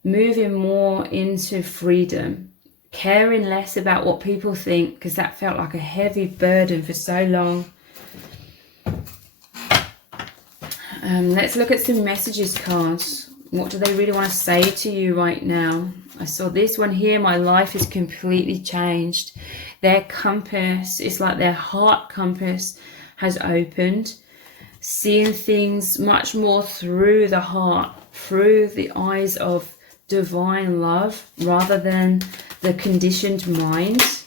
moving more into freedom, caring less about what people think, because that felt like a heavy burden for so long. Let's look at some messages cards. What do they really want to say to you right now? I saw this one here. My life is completely changed. Their compass, it's like their heart compass has opened. Seeing things much more through the heart, through the eyes of divine love, rather than the conditioned mind.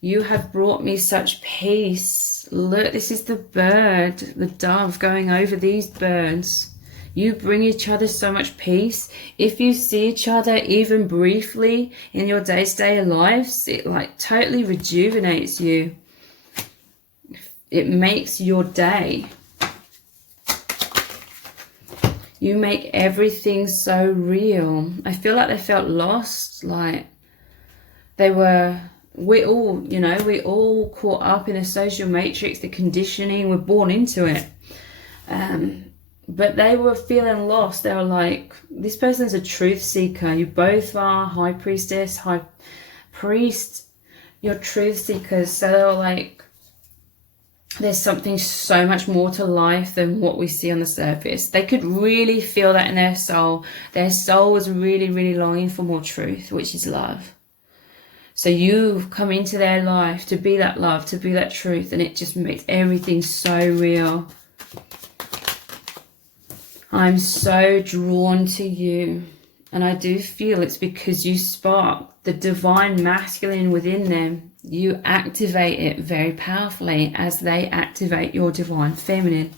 You have brought me such peace. Look, this is the bird, the dove going over these birds. You bring each other so much peace. If you see each other even briefly in your day-to-day lives, it like totally rejuvenates you. It makes your day. You make everything so real. I feel like they felt lost, like we all caught up in a social matrix, the conditioning, we're born into it. But they were feeling lost. They were like, this person's a truth seeker. You both are high priestess, high priest. You're truth seekers. So they were like, there's something so much more to life than what we see on the surface. They could really feel that in their soul. Their soul was really, really longing for more truth, which is love. So you've come into their life to be that love, to be that truth, and it just makes everything so real. I'm so drawn to you, and I do feel it's because you spark the divine masculine within them. You activate it very powerfully as they activate your divine feminine.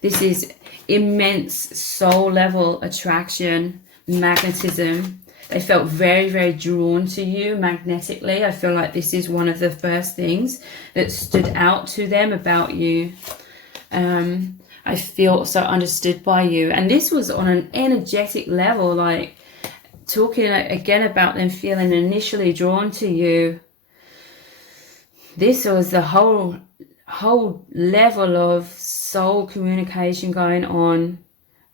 This is immense soul level attraction, magnetism. They felt very, very drawn to you magnetically. I feel like this is one of the first things that stood out to them about you. I feel so understood by you. And this was on an energetic level, like talking again about them feeling initially drawn to you. This was the whole level of soul communication going on.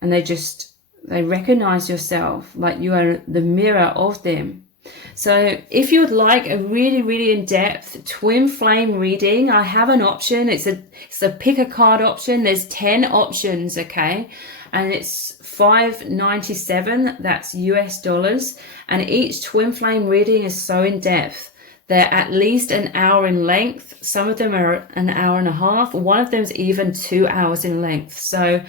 And they recognize yourself like you are the mirror of them. So if you would like a really, really in-depth twin flame reading, I have an option. It's a pick a card option. There's 10 options, okay? And it's $5.97. That's US dollars. And each twin flame reading is so in-depth. They're at least an hour in length. Some of them are an hour and a half. One of them is even 2 hours in length. So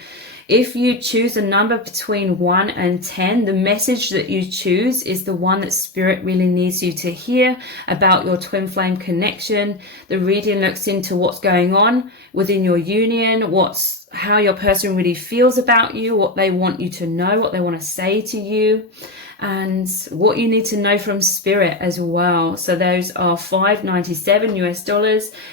if you choose a number between 1 and 10, the message that you choose is the one that Spirit really needs you to hear about your twin flame connection. The reading looks into what's going on within your union, how your person really feels about you, what they want you to know, what they want to say to you. and what you need to know from spirit as well. So those are $5.97 US.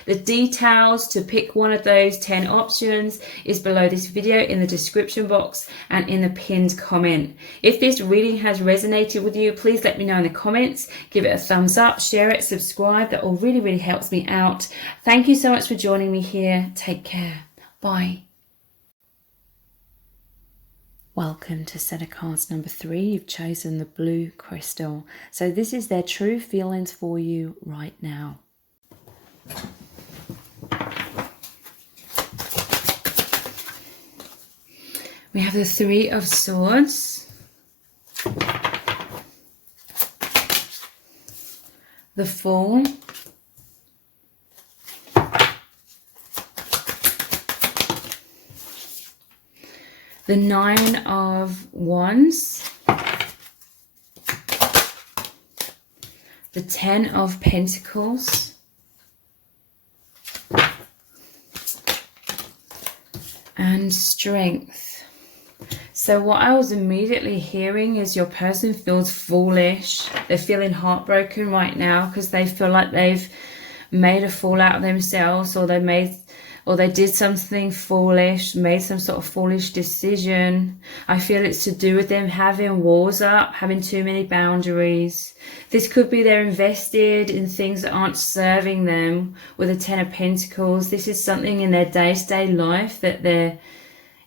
The details to pick one of those 10 options is below this video in the description box and in the pinned comment. If this reading has resonated with you, please let me know in the comments. Give it a thumbs up, share it, subscribe. That all really helps me out. Thank you so much for joining me here. Take care. Bye. Welcome to set of cards number 3. You've chosen the blue crystal. So this is their true feelings for you right now. We have the 3 of Swords, the Fool, the 9 of Wands, the 10 of Pentacles, and Strength. So what I was immediately hearing is your person feels foolish. They're feeling heartbroken right now because they feel like they've made a fool out of themselves, or they did something foolish, made some sort of foolish decision. I feel it's to do with them having walls up, having too many boundaries. This could be they're invested in things that aren't serving them with a 10 of Pentacles. This is something in their day-to-day life that they're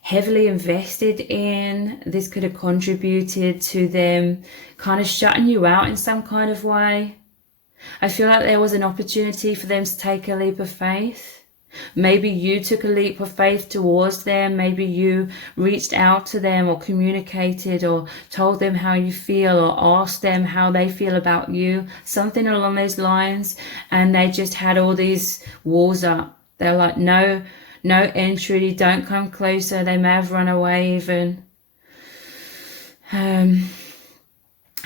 heavily invested in. This could have contributed to them kind of shutting you out in some kind of way. I feel like there was an opportunity for them to take a leap of faith. Maybe you took a leap of faith towards them. Maybe you reached out to them or communicated or told them how you feel or asked them how they feel about you. Something along those lines. And they just had all these walls up. They're like, no entry, don't come closer. They may have run away even.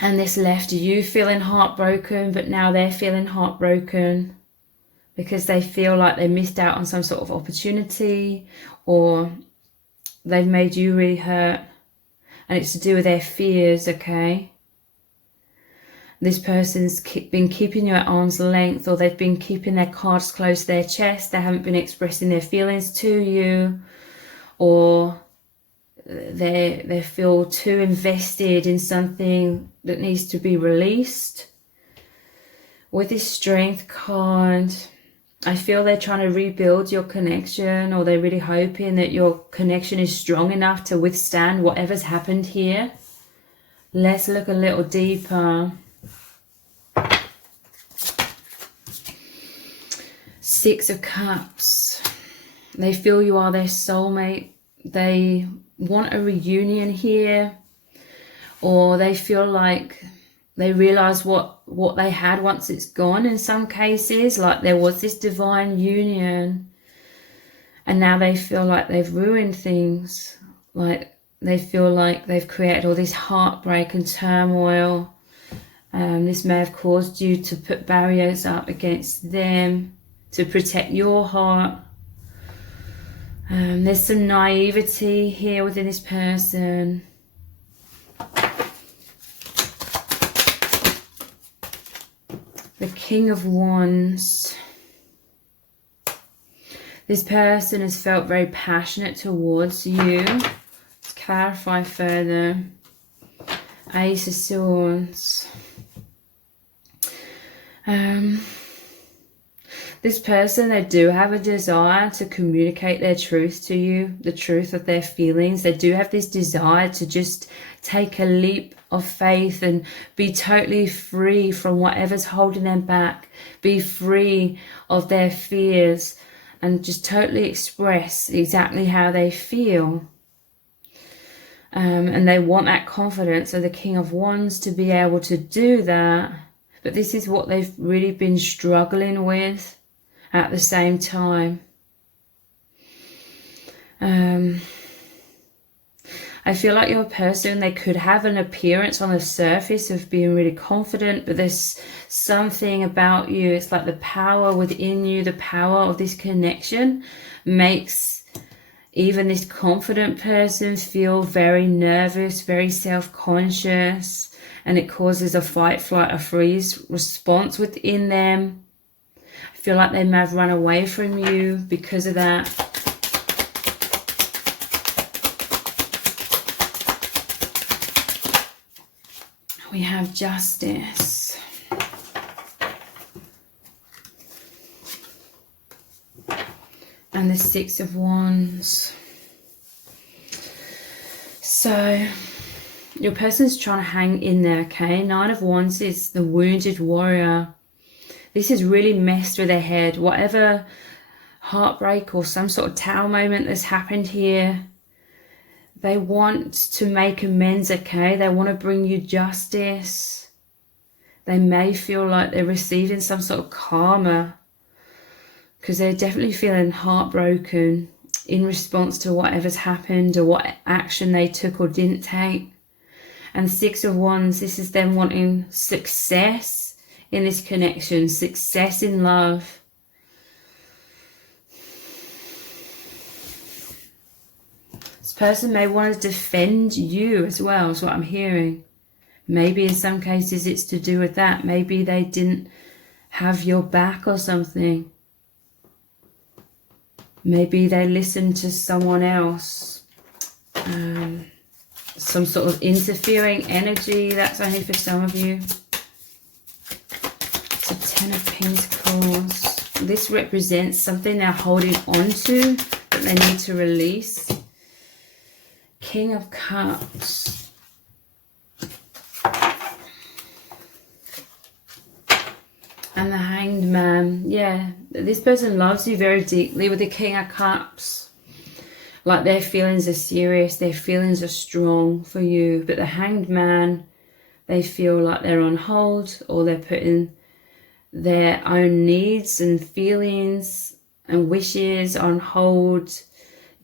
And this left you feeling heartbroken, but now they're feeling heartbroken because they feel like they missed out on some sort of opportunity, or they've made you really hurt, and it's to do with their fears, okay? This person's been keeping you at arm's length, or they've been keeping their cards close to their chest. They haven't been expressing their feelings to you, or they feel too invested in something that needs to be released. With this Strength card, I feel they're trying to rebuild your connection, or they're really hoping that your connection is strong enough to withstand whatever's happened here. Let's look a little deeper. 6 of Cups. They feel you are their soulmate. They want a reunion here, or they feel like they realize what they had once it's gone in some cases, like there was this divine union, and now they feel like they've ruined things, like they feel like they've created all this heartbreak and turmoil. This may have caused you to put barriers up against them to protect your heart. There's some naivety here within this person. The King of Wands. This person has felt very passionate towards you. Let's clarify further. Ace of Swords. This person, they do have a desire to communicate their truth to you, the truth of their feelings. They do have this desire to just take a leap of faith and be totally free from whatever's holding them back. Be free of their fears and just totally express exactly how they feel. And they want that confidence of the King of Wands to be able to do that. But this is what they've really been struggling with at the same time. I feel like your person, they could have an appearance on the surface of being really confident, but there's something about you. It's like the power within you, the power of this connection makes even this confident person feel very nervous, very self-conscious, and it causes a fight, flight, or freeze response within them. I feel like they may have run away from you because of that. We have Justice. And the Six of Wands. So your person's trying to hang in there, okay? Nine of Wands is the wounded warrior. This has really messed with their head. Whatever heartbreak or some sort of tower moment that's happened here, they want to make amends, okay? They want to bring you justice. They may feel like they're receiving some sort of karma because they're definitely feeling heartbroken in response to whatever's happened or what action they took or didn't take. And Six of Wands, this is them wanting success in this connection, success in love. This person may want to defend you as well, is what I'm hearing. Maybe in some cases it's to do with that. Maybe they didn't have your back or something. Maybe they listened to someone else. Some sort of interfering energy. That's only for some of you. It's a Ten of Pentacles. This represents something they're holding on to that they need to release. King of Cups. And the Hanged Man. Yeah, this person loves you very deeply with the King of Cups. Like their feelings are serious, their feelings are strong for you. But the Hanged Man, they feel like they're on hold, or they're putting their own needs and feelings and wishes on hold.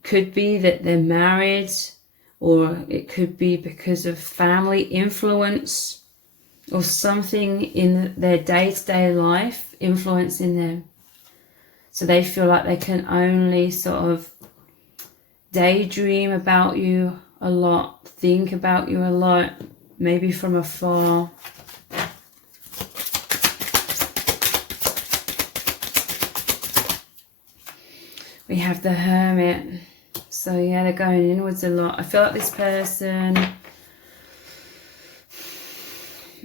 Could be that they're married, or it could be because of family influence or something in their day-to-day life influencing them. So they feel like they can only sort of daydream about you a lot, think about you a lot, maybe from afar. We have the Hermit. So yeah, they're going inwards a lot. I feel like this person,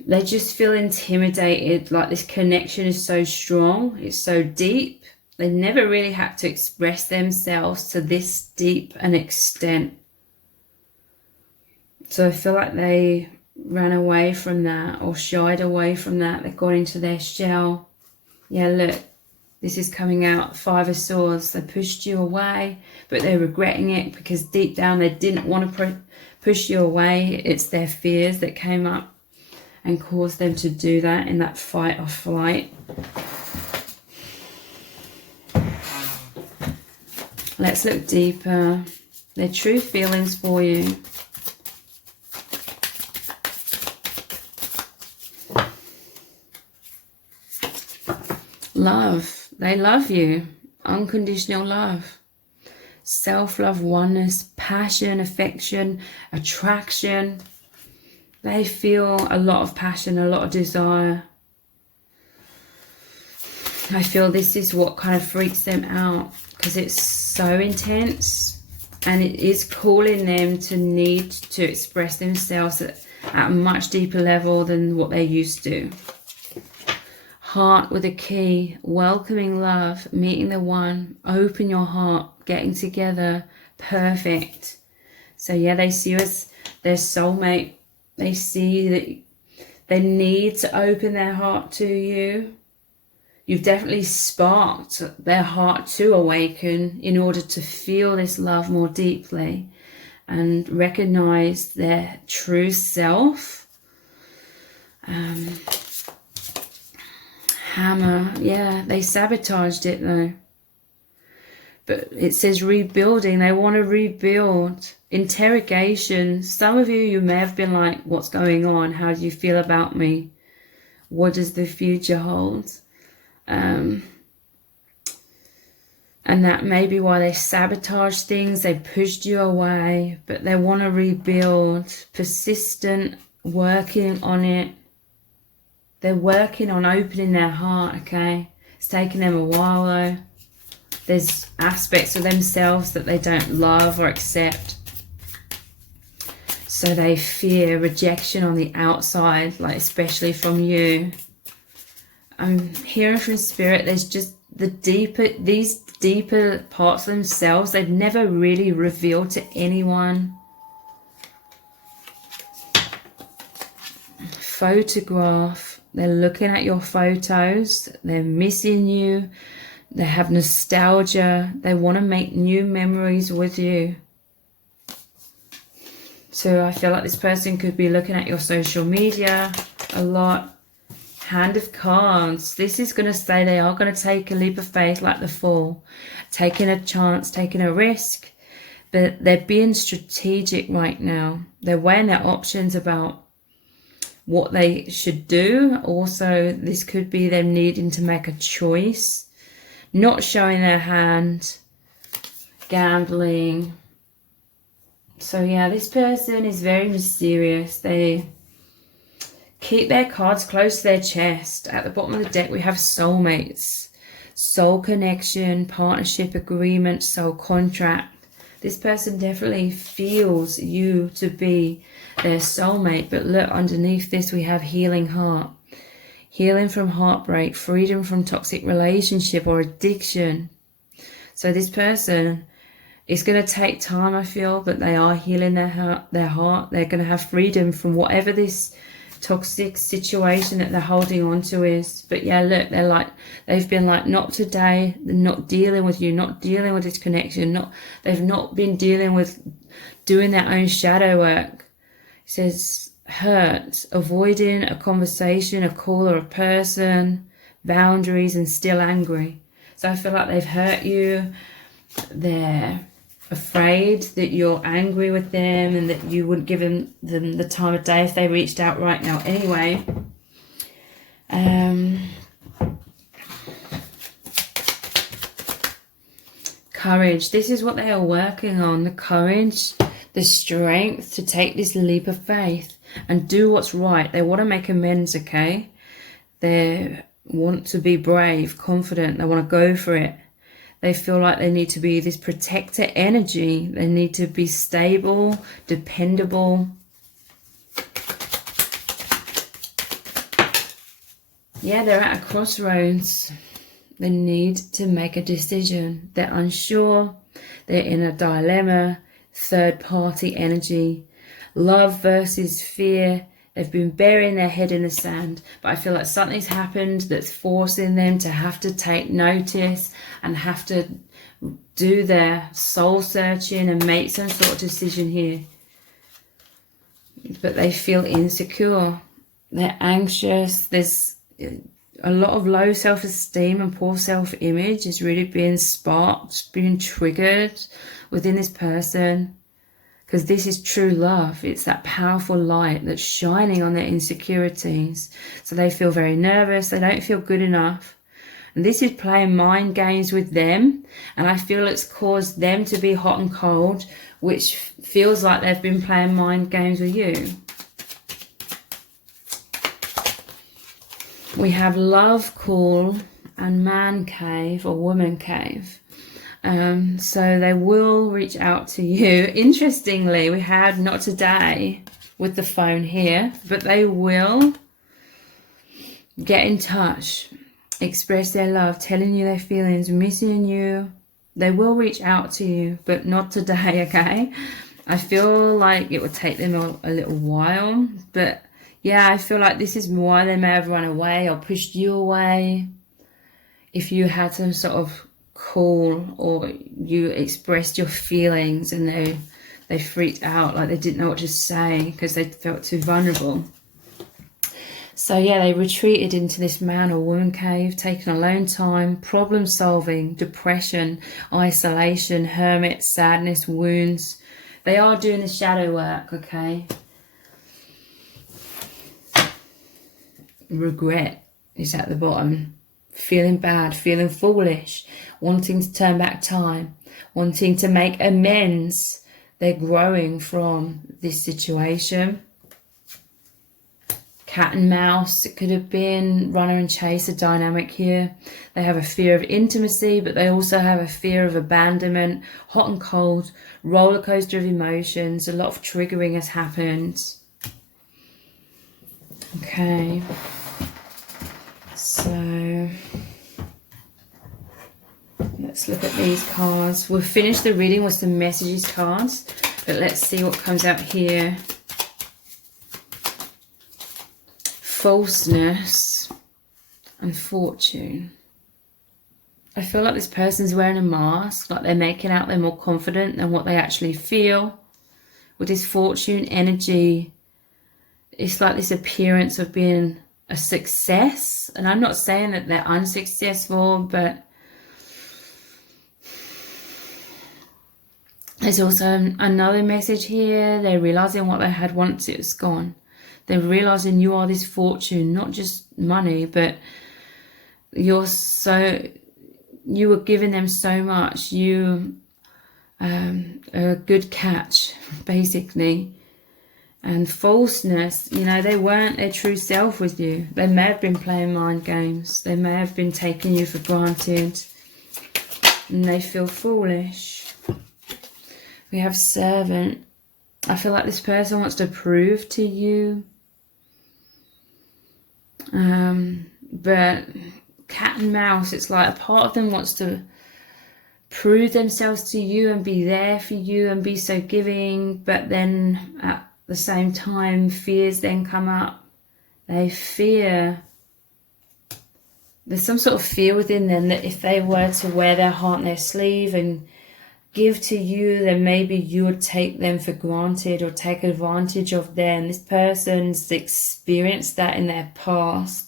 they just feel intimidated, like this connection is so strong, it's so deep. They never really had to express themselves to this deep an extent. So I feel like they ran away from that or shied away from that. They've gone into their shell. Yeah, look, this is coming out. Five of Swords. They pushed you away, but they're regretting it because deep down they didn't want to push you away. It's their fears that came up and caused them to do that in that fight or flight. Let's look deeper. Their true feelings for you. Love. They love you. Unconditional love. Self-love, oneness, passion, affection, attraction. They feel a lot of passion, a lot of desire. I feel this is what kind of freaks them out because it's so intense and it is calling them to need to express themselves at a much deeper level than what they're used to. Heart with a key, welcoming love, meeting the one, open your heart, getting together, perfect. So yeah, they see you as their soulmate. They see that they need to open their heart to you. You've definitely sparked their heart to awaken in order to feel this love more deeply and recognize their true self. Hammer, yeah, they sabotaged it though. But it says rebuilding. They want to rebuild. Interrogation. Some of you may have been like, what's going on? How do you feel about me? What does the future hold? And And that may be why they sabotage things, they pushed you away, but they want to rebuild, persistent, working on it. They're working on opening their heart, okay? It's taken them a while though. There's aspects of themselves that they don't love or accept. So they fear rejection on the outside, like especially from you. I'm hearing from Spirit, there's just these deeper parts of themselves they've never really revealed to anyone. Photograph. They're looking at your photos. They're missing you. They have nostalgia. They want to make new memories with you. So I feel like this person could be looking at your social media a lot. Hand of Cards. This is going to say they are going to take a leap of faith like the Fool. Taking a chance, taking a risk. But they're being strategic right now. They're weighing their options about what they should do. Also, this could be them needing to make a choice. Not showing their hand. Gambling. So yeah, this person is very mysterious. They keep their cards close to their chest. At the bottom of the deck, we have soulmates. Soul connection, partnership, agreement, soul contract. This person definitely feels you to be their soulmate. But look, underneath this, we have healing heart. Healing from heartbreak, freedom from toxic relationship or addiction. So this person, it's going to take time, I feel, but they are healing their heart. They're going to have freedom from whatever this toxic situation that they're holding on to is. But yeah, look, they've been like, not today. They're not dealing with you, not dealing with this connection. They've not been dealing with doing their own shadow work. It says hurt, avoiding a conversation, a call or a person, boundaries, and still angry. So I feel like they've hurt you. They're afraid that you're angry with them and that you wouldn't give them the time of day if they reached out right now anyway. Courage. This is what they are working on. The courage, the strength to take this leap of faith and do what's right. They want to make amends, okay? They want to be brave, confident. They want to go for it. They feel like they need to be this protector energy. They need to be stable, dependable. Yeah, they're at a crossroads. They need to make a decision. They're unsure. They're in a dilemma. Third party energy. Love versus fear. They've been burying their head in the sand, but I feel like something's happened that's forcing them to have to take notice and have to do their soul searching and make some sort of decision here. But they feel insecure. They're anxious. There's a lot of low self-esteem and poor self-image is really being sparked, being triggered within this person. Because this is true love. It's that powerful light that's shining on their insecurities. So they feel very nervous. They don't feel good enough. And this is playing mind games with them. And I feel it's caused them to be hot and cold, which feels like they've been playing mind games with you. We have love call and man cave or woman cave. So they will reach out to you. Interestingly, we had not today with the phone here, but they will get in touch, express their love, telling you their feelings, missing you. They will reach out to you, but not today, okay? I feel like it would take them a little while, but yeah, I feel like this is why they may have run away or pushed you away. If you had some sort of call or you expressed your feelings and they freaked out, like they didn't know what to say because they felt too vulnerable. So yeah, they retreated into this man or woman cave, taking alone time, problem solving, depression, isolation, hermit, sadness, wounds. They are doing the shadow work, okay? Regret is at the bottom. Feeling bad, feeling foolish. wanting to turn back time, wanting to make amends. They're growing from this situation. Cat and mouse, it could have been runner and chaser dynamic here. They have a fear of intimacy, but they also have a fear of abandonment, hot and cold, roller coaster of emotions. A lot of triggering has happened. Okay, so let's look at these cards. We'll finish the reading with some messages cards, but let's see what comes out here. Falseness and fortune. I feel like this person's wearing a mask, like they're making out they're more confident than what they actually feel. With this fortune energy, it's like this appearance of being a success. And I'm not saying that they're unsuccessful, but there's also another message here. They're realizing what they had once it was gone. They're realizing you are this fortune, not just money, but you were giving them so much. You are a good catch, basically. And falseness, you know, they weren't their true self with you. They may have been playing mind games. They may have been taking you for granted. And they feel foolish. We have servant. I feel like this person wants to prove to you. But cat and mouse, it's like a part of them wants to prove themselves to you and be there for you and be so giving, but then at the same time fears then come up. They fear, there's some sort of fear within them that if they were to wear their heart on their sleeve and give to you, then maybe you would take them for granted or take advantage of them. This person's experienced that in their past.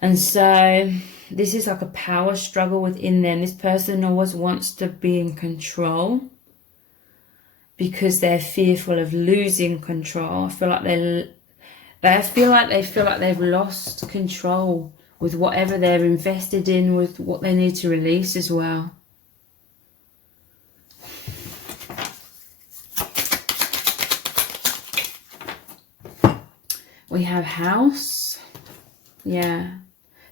And so this is like a power struggle within them. This person always wants to be in control because they're fearful of losing control. I feel like they feel like they've lost control with whatever they're invested in, with what they need to release as well. We have house. Yeah.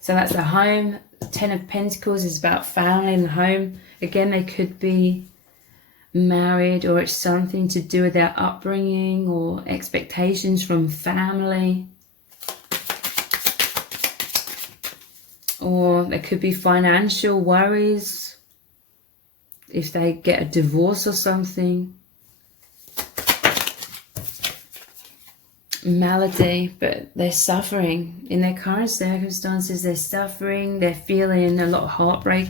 So that's the home. 10 of Pentacles is about family and home. Again, they could be married, or it's something to do with their upbringing or expectations from family. Or there could be financial worries if they get a divorce or something. Malady, but they're suffering in their current circumstances. They're suffering, they're feeling a lot of heartbreak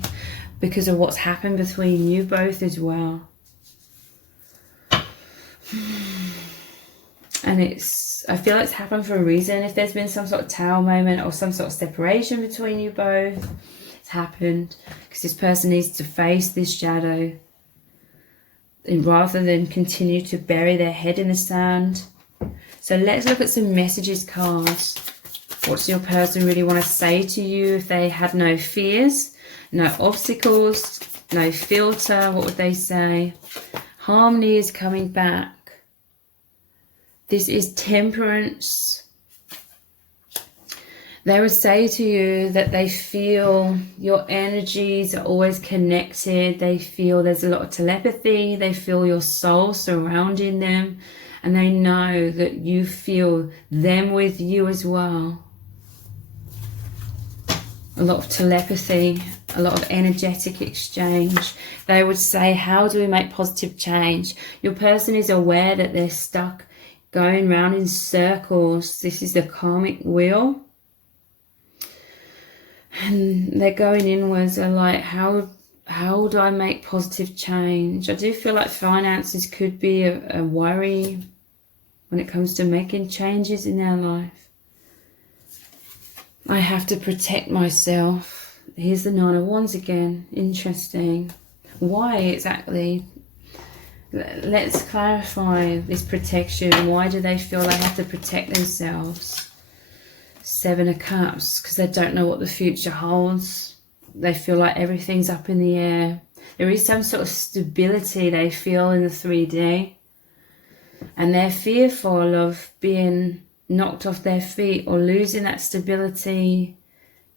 because of what's happened between you both as well. And I feel like it's happened for a reason. If there's been some sort of tower moment or some sort of separation between you both, it's happened because this person needs to face this shadow, and rather than continue to bury their head in the sand. So let's look at some messages cards. What's your person really want to say to you if they had no fears, no obstacles, no filter? What would they say? Harmony is coming back. This is temperance. They would say to you that they feel your energies are always connected. They feel there's a lot of telepathy. They feel your soul surrounding them. And they know that you feel them with you as well. A lot of telepathy, a lot of energetic exchange. They would say, how do we make positive change? Your person is aware that they're stuck going round in circles. This is the karmic wheel. And they're going inwards. They're like, how do I make positive change? I do feel like finances could be a worry when it comes to making changes in their life. I have to protect myself. Here's the Nine of Wands again. Interesting. Why exactly? Let's clarify this protection. Why do they feel they have to protect themselves? Seven of Cups, because they don't know what the future holds. they feel like everything's up in the air. There is some sort of stability they feel in the 3D. And they're fearful of being knocked off their feet or losing that stability.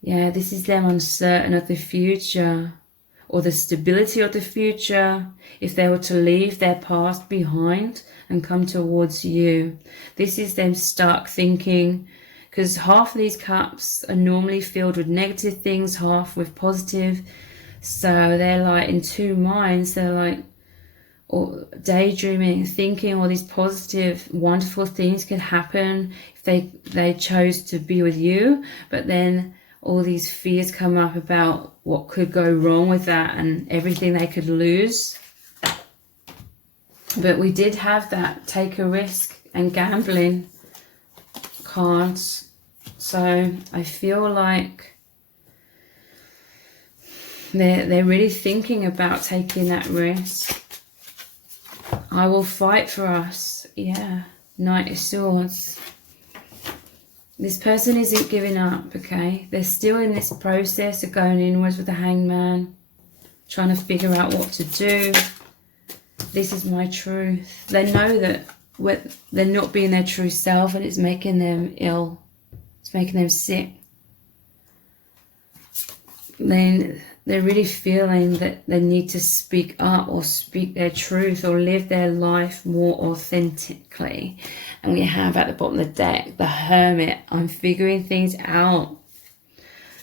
Yeah, this is them uncertain of the future or the stability of the future if they were to leave their past behind and come towards you. This is them stuck thinking, because half of these cups are normally filled with negative things, half with positive. So they're like in two minds. They're like, or daydreaming, thinking all these positive, wonderful things could happen if they chose to be with you. But then all these fears come up about what could go wrong with that and everything they could lose. But we did have that take a risk and gambling cards. So I feel like they're really thinking about taking that risk. I will fight for us. Yeah, Knight of Swords. This person isn't giving up, okay? They're still in this process of going inwards with the Hangman, trying to figure out what to do. This is my truth. They know that they're not being their true self, and it's making them ill. It's making them sick. Then they're really feeling that they need to speak up or speak their truth or live their life more authentically. And we have at the bottom of the deck, the Hermit. I'm figuring things out.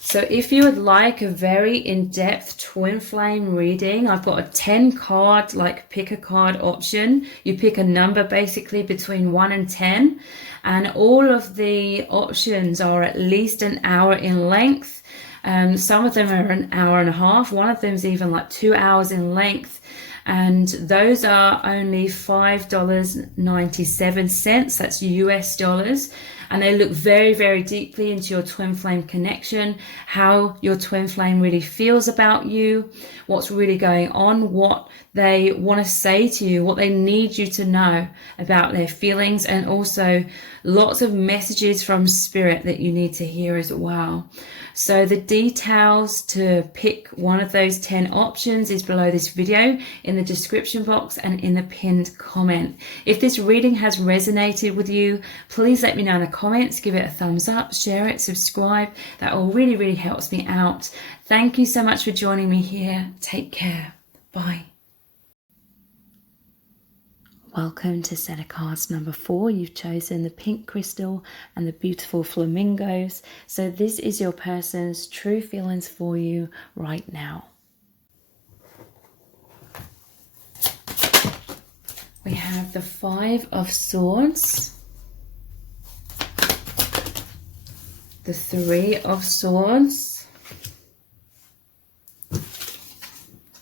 So if you would like a very in-depth twin flame reading, I've got a 10 card, like pick a card option. You pick a number basically between 1 and 10. And all of the options are at least an hour in length. Some of them are an hour and a half. One of them is even like 2 hours in length. And those are only $5.97. That's US dollars. And they look very, very deeply into your twin flame connection, how your twin flame really feels about you, what's really going on, what they want to say to you, what they need you to know about their feelings, and also lots of messages from spirit that you need to hear as well. So the details to pick one of those 10 options is below this video in the description box and in the pinned comment. If this reading has resonated with you, please let me know in the comments, give it a thumbs up, share it, subscribe. That all really, really helps me out. Thank you so much for joining me here. Take care. Bye. Welcome to set of cards number 4. You've chosen the pink crystal and the beautiful flamingos. So this is your person's true feelings for you right now. We have the 5 of Swords, the 3 of Swords,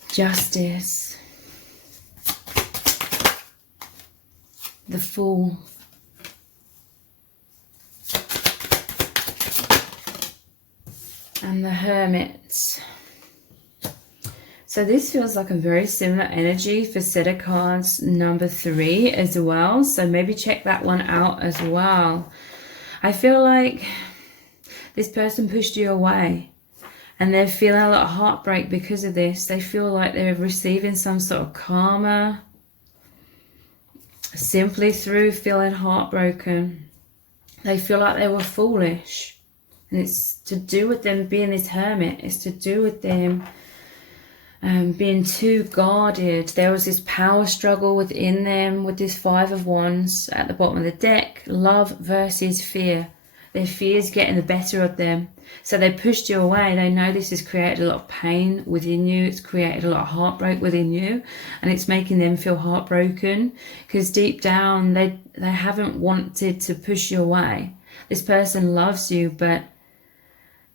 Justice, the Fool, and the Hermit. So this feels like a very similar energy for set of cards number 3 as well. So maybe check that one out as well. I feel like this person pushed you away and they're feeling a lot of heartbreak because of this. They feel like they're receiving some sort of karma simply through feeling heartbroken. They feel like they were foolish. And it's to do with them being this hermit. It's to do with them being too guarded. There was this power struggle within them with this 5 of Wands at the bottom of the deck. Love versus fear. Their fears getting the better of them. So they pushed you away. They know this has created a lot of pain within you. It's created a lot of heartbreak within you. And it's making them feel heartbroken. Because deep down, they haven't wanted to push you away. This person loves you, but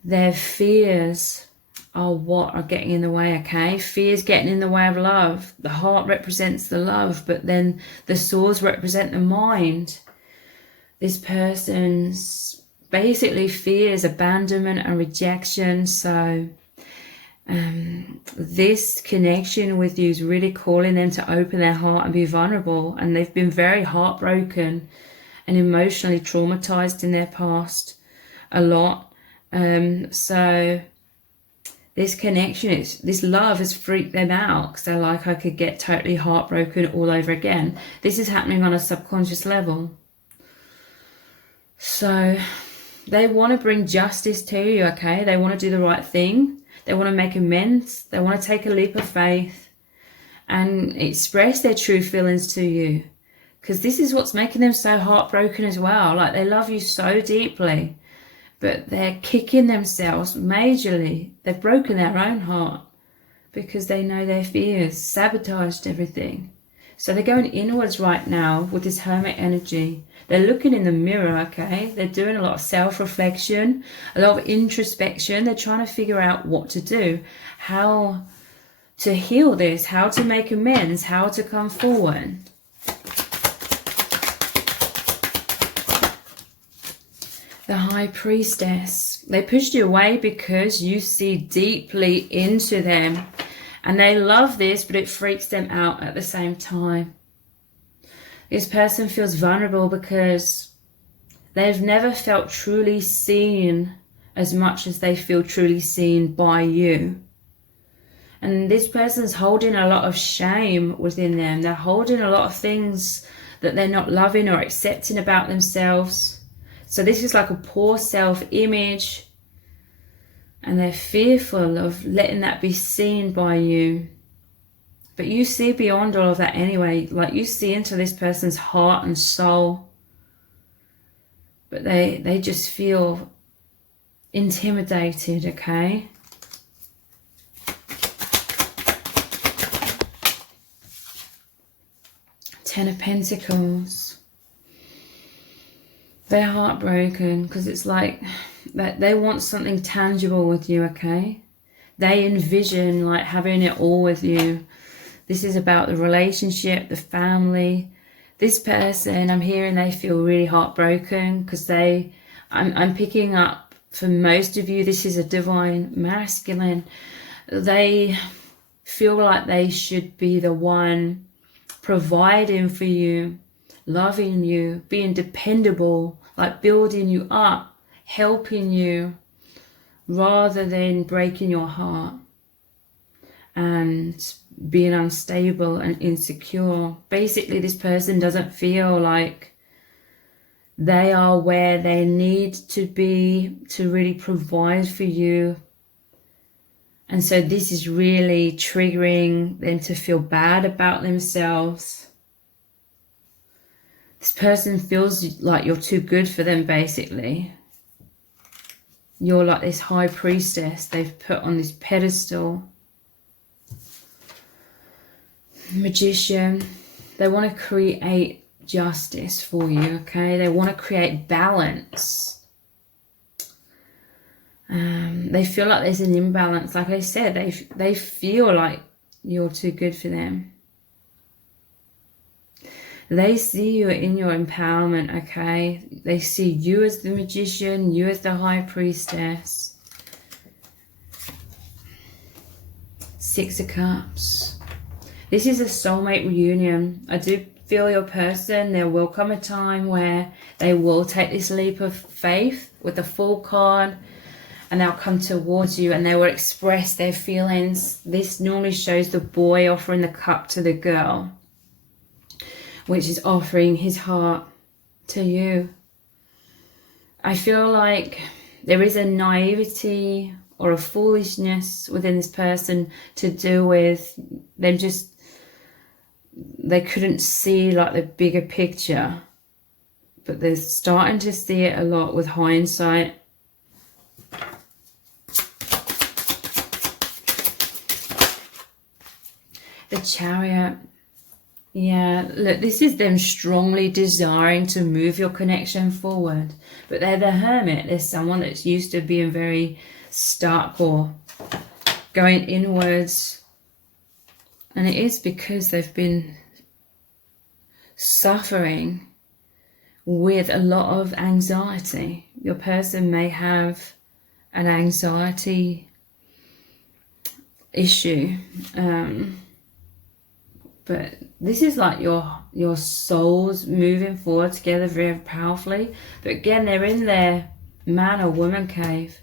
their fears are what are getting in the way, okay? Fear's getting in the way of love. The heart represents the love, but then the swords represent the mind. This person's basically fears abandonment and rejection. So this connection with you is really calling them to open their heart and be vulnerable. And they've been very heartbroken and emotionally traumatized in their past a lot. So this connection, this love has freaked them out because they're like, I could get totally heartbroken all over again. This is happening on a subconscious level. So they want to bring justice to you, okay? They want to do the right thing. They want to make amends. They want to take a leap of faith and express their true feelings to you. Because this is what's making them so heartbroken as well. Like, they love you so deeply, but they're kicking themselves majorly. They've broken their own heart because they know their fears, sabotaged everything. So they're going inwards right now with this Hermit energy. They're looking in the mirror, okay? They're doing a lot of self-reflection, a lot of introspection. They're trying to figure out what to do, how to heal this, how to make amends, how to come forward. The High Priestess. They pushed you away because you see deeply into them. And they love this, but it freaks them out at the same time. This person feels vulnerable because they've never felt truly seen as much as they feel truly seen by you. And this person's holding a lot of shame within them. They're holding a lot of things that they're not loving or accepting about themselves. So this is like a poor self-image, and they're fearful of letting that be seen by you. But you see beyond all of that anyway. Like, you see into this person's heart and soul. But they just feel intimidated, okay? Ten of Pentacles. They're heartbroken because it's like that they want something tangible with you, okay? They envision like having it all with you. This is about the relationship, the family. This person, I'm hearing they feel really heartbroken because I'm picking up, for most of you, this is a divine masculine. They feel like they should be the one providing for you, loving you, being dependable, like building you up, helping you, rather than breaking your heart and being unstable and insecure. Basically, this person doesn't feel like they are where they need to be to really provide for you. And so this is really triggering them to feel bad about themselves. This person feels like you're too good for them, basically. You're like this High Priestess they've put on this pedestal. Magician. They want to create justice for you, okay? They want to create balance. They feel like there's an imbalance. Like I said, they feel like you're too good for them. They see you in your empowerment, okay? They see you as the Magician, you as the High Priestess. Six of Cups. This is a soulmate reunion. I do feel your person, there will come a time where they will take this leap of faith with the Fool card, and they'll come towards you and they will express their feelings. This normally shows the boy offering the cup to the girl, which is offering his heart to you. I feel like there is a naivety or a foolishness within this person to do with them they couldn't see like the bigger picture, but they're starting to see it a lot with hindsight. The Chariot. Yeah, look, this is them strongly desiring to move your connection forward. But they're the Hermit. There's someone that's used to being very stuck or going inwards. And it is because they've been suffering with a lot of anxiety. Your person may have an anxiety issue. But this is like your souls moving forward together very powerfully. But again, they're in their man or woman cave,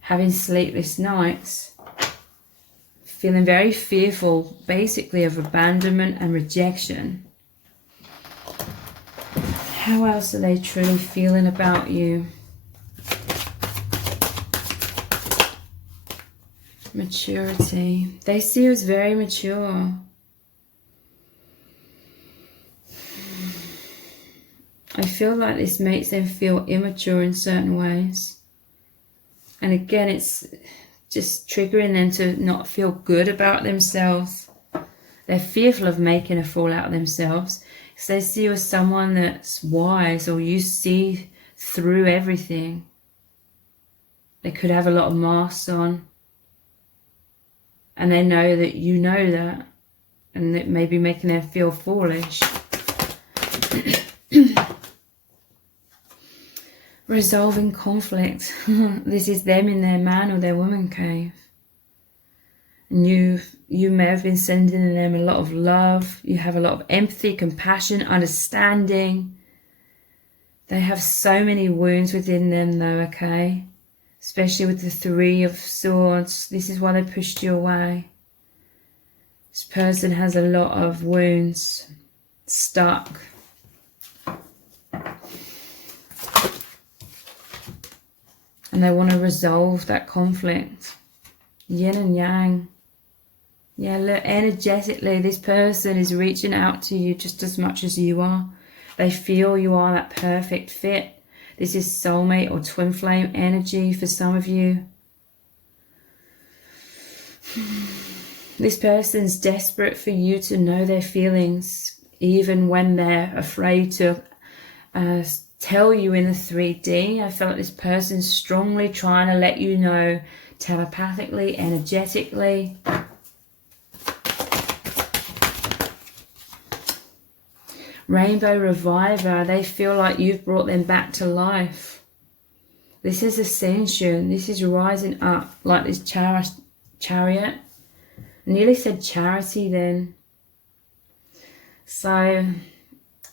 having sleepless nights. feeling very fearful, basically, of abandonment and rejection. How else are they truly feeling about you? Maturity. They see you as very mature. I feel like this makes them feel immature in certain ways. And again, it's just triggering them to not feel good about themselves. They're fearful of making a fool out of themselves because they see you as someone that's wise, or you see through everything. They could have a lot of masks on, and they know that you know that, and it may be making them feel foolish. Resolving conflict. This is them in their man or their woman cave. And you may have been sending them a lot of love. You have a lot of empathy, compassion, understanding. They have so many wounds within them though, okay? Especially with the 3 of Swords. This is why they pushed you away. This person has a lot of wounds stuck. And they want to resolve that conflict. Yin and yang. Yeah, look, energetically, this person is reaching out to you just as much as you are. They feel you are that perfect fit. This is soulmate or twin flame energy for some of you. This person's desperate for you to know their feelings, even when they're afraid to tell you in the 3D. I feel like this person's strongly trying to let you know telepathically, energetically. Rainbow Reviver, they feel like you've brought them back to life. This is ascension. This is rising up like this chariot. I nearly said charity then. So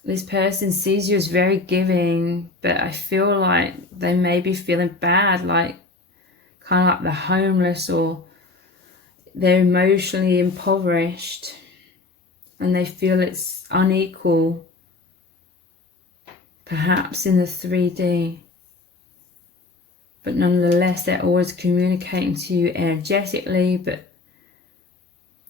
this person sees you as very giving, but I feel like they may be feeling bad, like kind of like the homeless, or they're emotionally impoverished and they feel it's unequal, perhaps in the 3D. But nonetheless, they're always communicating to you energetically, but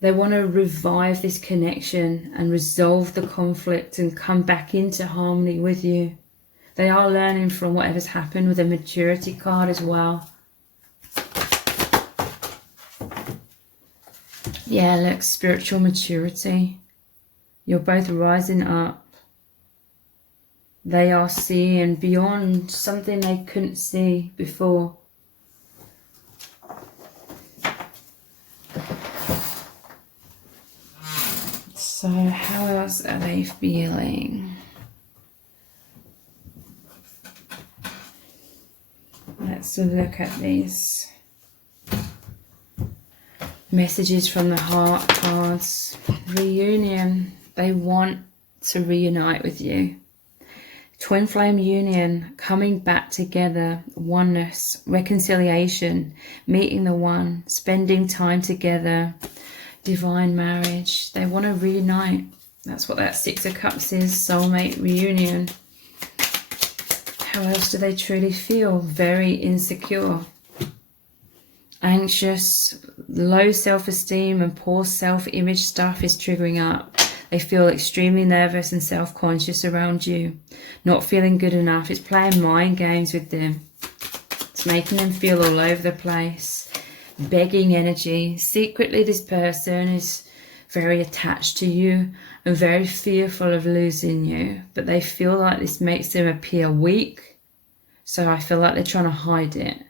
they want to revive this connection and resolve the conflict and come back into harmony with you. They are learning from whatever's happened with the maturity card as well. Yeah, look, spiritual maturity. You're both rising up. They are seeing beyond something they couldn't see before. So how else are they feeling? Let's look at these messages from the heart cards. Reunion. They want to reunite with you. Twin flame union, coming back together, oneness, reconciliation, meeting the one, spending time together, divine marriage. They want to reunite. That's what that 6 of Cups is, soulmate reunion. How else do they truly feel? Very insecure, anxious, low self-esteem and poor self-image stuff is triggering up. They feel extremely nervous and self-conscious around you, not feeling good enough. It's playing mind games with them. It's making them feel all over the place. Begging energy. Secretly, this person is very attached to you and very fearful of losing you, but they feel like this makes them appear weak. So I feel like they're trying to hide it. It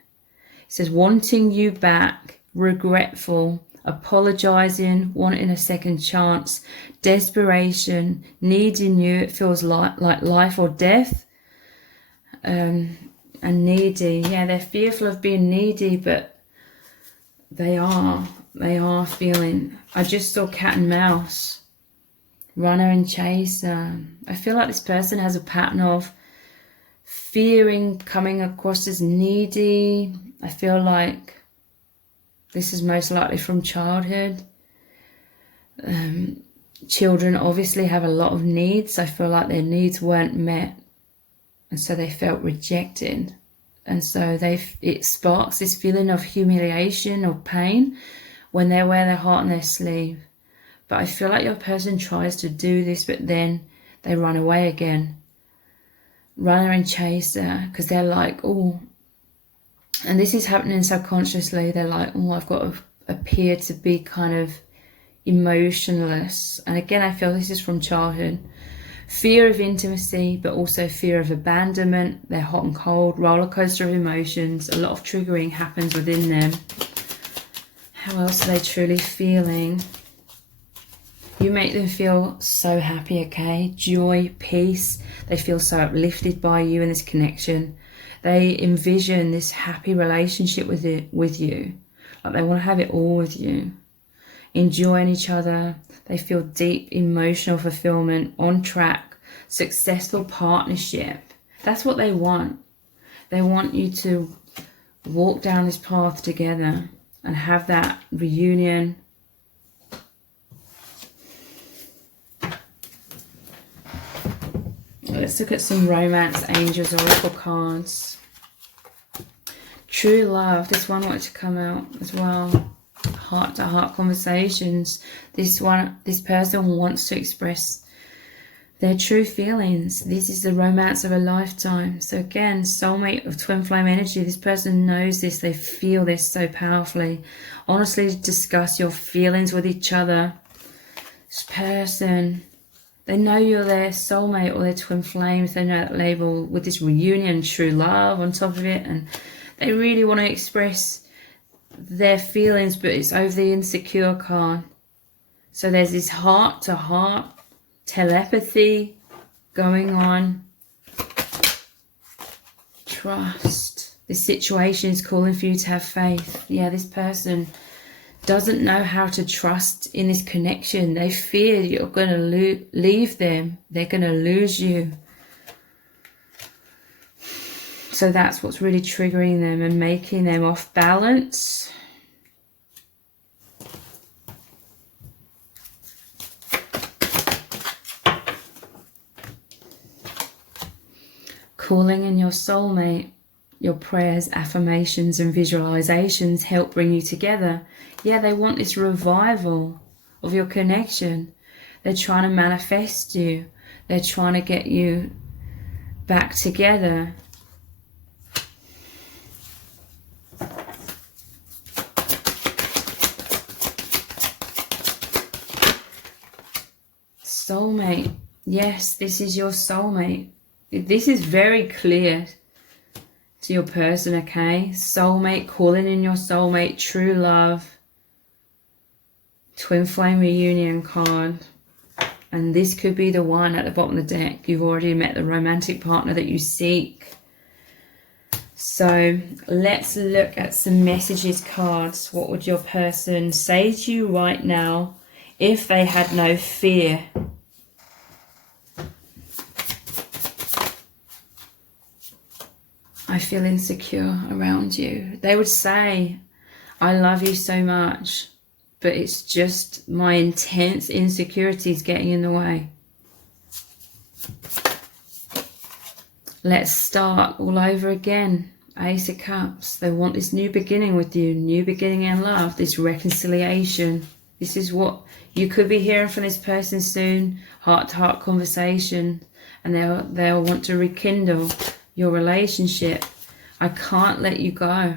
says wanting you back, regretful, apologizing, wanting a second chance, desperation, needing you. It feels like life or death. And needy. Yeah, they're fearful of being needy, but they are feeling. I just saw cat and mouse, runner and chaser. I feel like this person has a pattern of fearing coming across as needy. I feel like This is most likely from childhood. Children obviously have a lot of needs. I feel like their needs weren't met, and so they felt rejected. And so it sparks this feeling of humiliation or pain when they wear their heart on their sleeve. But I feel like your person tries to do this, but then they run away again. Run and chase her, because they're like, oh, and this is happening subconsciously. They're like, oh, I've got to appear to be kind of emotionless. And again, I feel this is from childhood. Fear of intimacy, but also fear of abandonment. They're hot and cold, roller coaster of emotions. A lot of triggering happens within them. How else are they truly feeling? You make them feel so happy, okay? Joy, peace. They feel so uplifted by you in this connection. They envision this happy relationship with you. Like they want to have it all with you. Enjoying each other. They feel deep emotional fulfillment, on track, successful partnership. That's what they want. They want you to walk down this path together and have that reunion. Let's look at some romance angels oracle cards. True love. This one wanted to come out as well. Heart-to-heart conversations. This person wants to express their true feelings. This is the romance of a lifetime. So again, soulmate of twin flame energy. This person knows this. They feel this so powerfully. Honestly, discuss your feelings with each other. This person, they know you're their soulmate or their twin flames. They know that label with this reunion, true love on top of it. And they really want to express their feelings, but it's over the insecure card. So there's this heart-to-heart telepathy going on. Trust. This situation is calling for you to have faith. Yeah, this person doesn't know how to trust in this connection. They fear you're going to leave them. They're going to lose you. So that's what's really triggering them and making them off balance. Calling in your soulmate. Your prayers, affirmations and visualizations help bring you together. Yeah, they want this revival of your connection. They're trying to manifest you. They're trying to get you back together. Soulmate. Yes, this is your soulmate. This is very clear to your person, okay? Soulmate, calling in your soulmate, true love, twin flame reunion card. And this could be the one at the bottom of the deck. You've already met the romantic partner that you seek. So let's look at some messages cards. What would your person say to you right now if they had no fear? I feel insecure around you. They would say, I love you so much, but it's just my intense insecurities getting in the way. Let's start all over again. Ace of Cups. They want this new beginning with you, new beginning in love, this reconciliation. This is what you could be hearing from this person soon. Heart-to-heart conversation, and they'll want to rekindle your relationship. I can't let you go.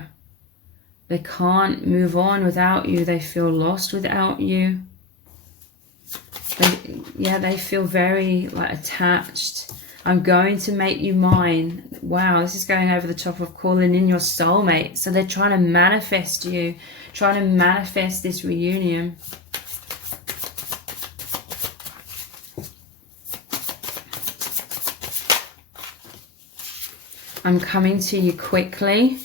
They can't move on without you. They feel lost without you. They feel very attached. I'm going to make you mine. Wow, this is going over the top of calling in your soulmate. So they're trying to manifest you, trying to manifest this reunion. I'm coming to you quickly.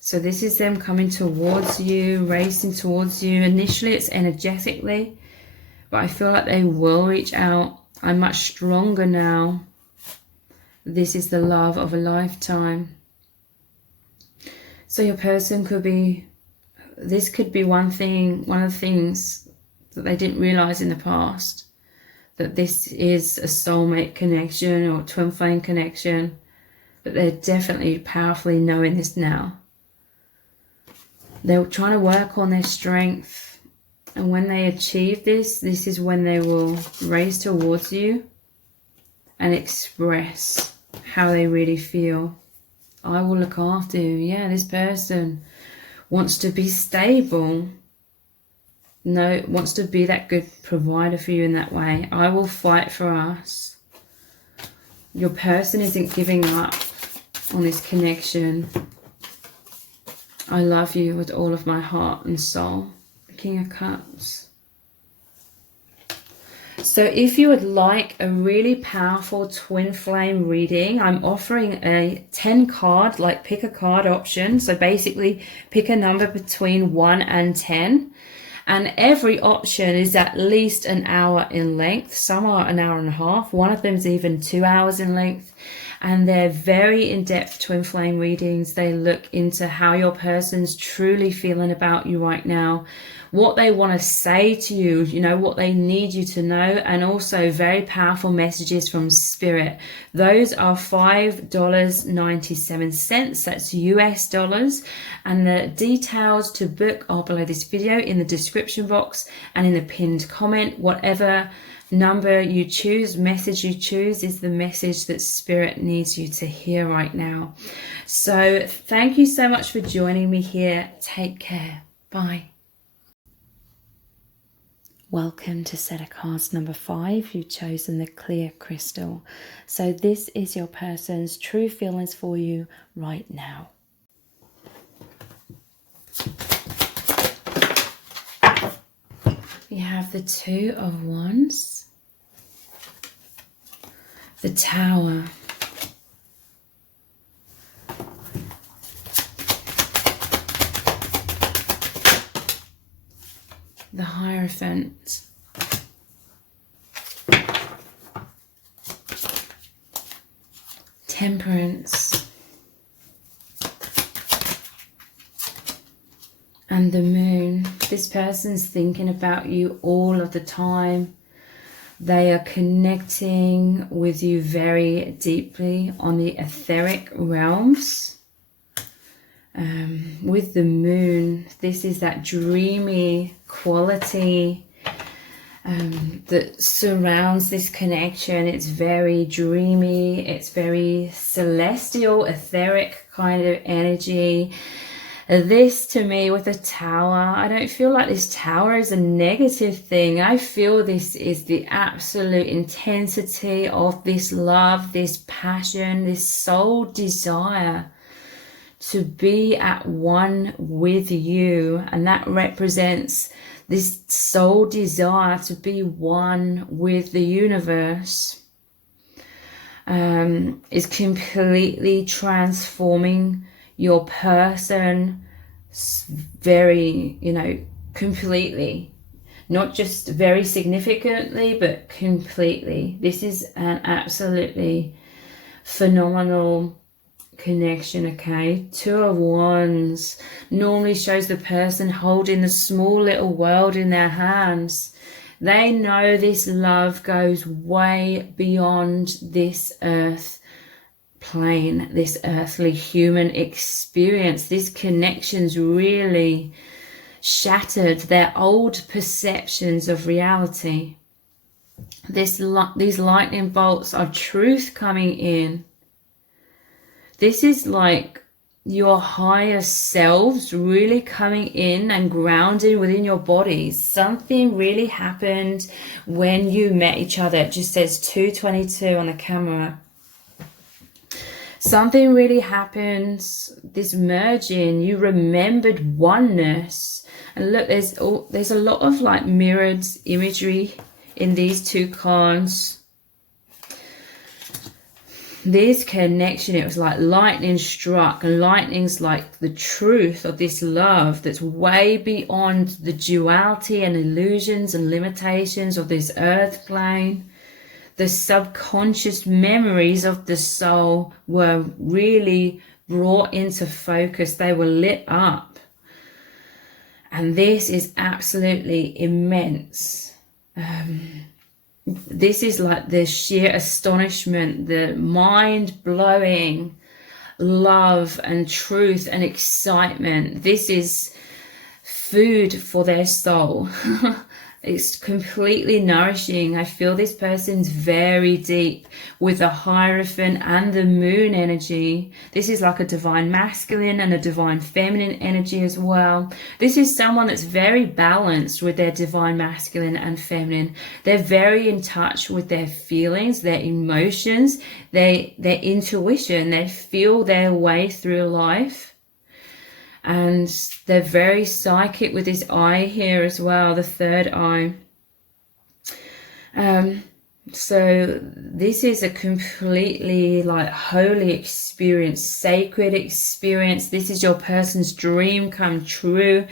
So this is them coming towards you, racing towards you. Initially it's energetically, but I feel like they will reach out. I'm much stronger now. This is the love of a lifetime. So your person could be this could be one of the things that they didn't realize in the past, that this is a soulmate connection or twin flame connection, but they're definitely powerfully knowing this now. They're trying to work on their strength, and when they achieve this is when they will race towards you and express how they really feel. I will look after you. Yeah, this person wants to be stable. No, wants to be that good provider for you in that way. I will fight for us. Your person isn't giving up on this connection. I love you with all of my heart and soul. The King of Cups. So if you would like a really powerful twin flame reading, I'm offering a 10 card, like pick a card option. So basically pick a number between 1 and 10. And every option is at least an hour in length. Some are an hour and a half. One of them is even 2 hours in length. And they're very in-depth twin flame readings. They look into how your person's truly feeling about you right now, what they want to say to you, you know, what they need you to know, and also very powerful messages from Spirit. Those are $5.97. That's US dollars. And the details to book are below this video in the description box and in the pinned comment. Whatever number you choose, message you choose, is the message that Spirit needs you to hear right now. So thank you so much for joining me here. Take care. Bye. Welcome to set of cards number 5. You've chosen the clear crystal. So this is your person's true feelings for you right now. You have the Two of Wands, the Tower, the Hierophant, Temperance, and the Moon. This person's thinking about you all of the time. They are connecting with you very deeply on the etheric realms. With the Moon, this is that dreamy quality that surrounds this connection. It's very dreamy, it's very celestial, etheric kind of energy. This, to me, with a Tower, I don't feel like this Tower is a negative thing. I feel this is the absolute intensity of this love, this passion, this soul desire to be at one with you. And that represents this soul desire to be one with the universe. Is completely transforming your person very, completely. Not just very significantly, but completely. This is an absolutely phenomenal connection, okay? Two of Wands normally shows the person holding the small little world in their hands. They know this love goes way beyond this earth plane, this earthly human experience. These connections really shattered their old perceptions of reality. These lightning bolts of truth coming in. This is like your higher selves really coming in and grounding within your bodies. Something really happened when you met each other. It just says 222 on the camera. Something really happens, this merging, you remembered oneness. And look, there's a lot of like mirrored imagery in these two cards. This connection, it was like lightning struck, and lightning's like the truth of this love that's way beyond the duality and illusions and limitations of this earth plane. The subconscious memories of the soul were really brought into focus. They were lit up. And this is absolutely immense. This is like the sheer astonishment, the mind-blowing love and truth and excitement. This is food for their soul. It's completely nourishing. I feel this person's very deep with the Hierophant and the moon energy. This is like a divine masculine and a divine feminine energy as well. This is someone that's very balanced with their divine masculine and feminine. They're very in touch with their feelings, their emotions, their intuition. They feel their way through life. And they're very psychic with this eye here as well, the third eye. So this is a completely like holy experience, sacred experience. This is your person's dream come true.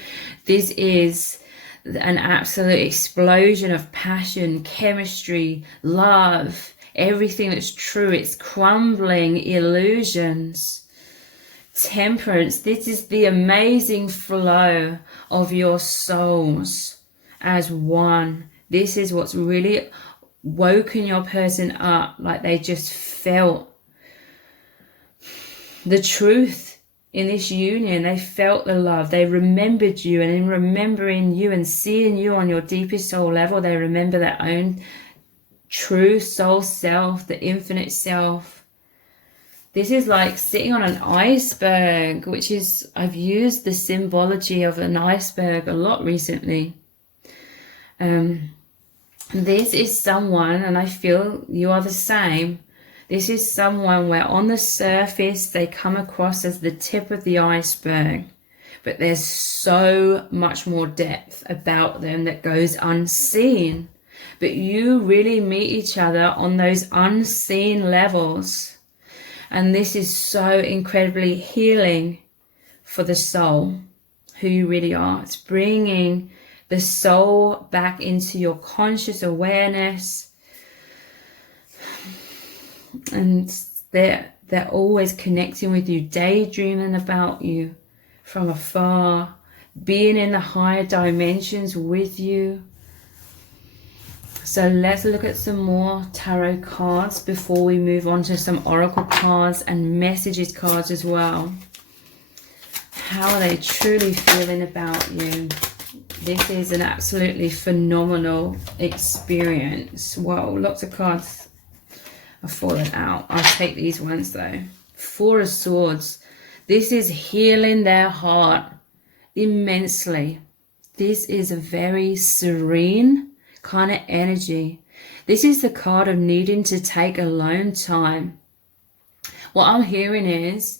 This is an absolute explosion of passion, chemistry, love, everything that's true. It's crumbling illusions. Temperance, this is the amazing flow of your souls as one. This is what's really woken your person up, like they just felt the truth in this union. They felt the love. They remembered you, and in remembering you and seeing you on your deepest soul level, they remember their own true soul self, the infinite self. This is like sitting on an iceberg, which is, I've used the symbology of an iceberg a lot recently. This is someone, and I feel you are the same. This is someone where on the surface they come across as the tip of the iceberg, but there's so much more depth about them that goes unseen. But you really meet each other on those unseen levels. And this is so incredibly healing for the soul, who you really are. It's bringing the soul back into your conscious awareness. And they're always connecting with you, daydreaming about you from afar, being in the higher dimensions with you. So let's look at some more tarot cards before we move on to some oracle cards and messages cards as well. How are they truly feeling about you? This is an absolutely phenomenal experience. Whoa, lots of cards have fallen out. I'll take these ones though. Four of Swords. This is healing their heart immensely. This is a very serene kind of energy. This is the card of needing to take alone time. What I'm hearing is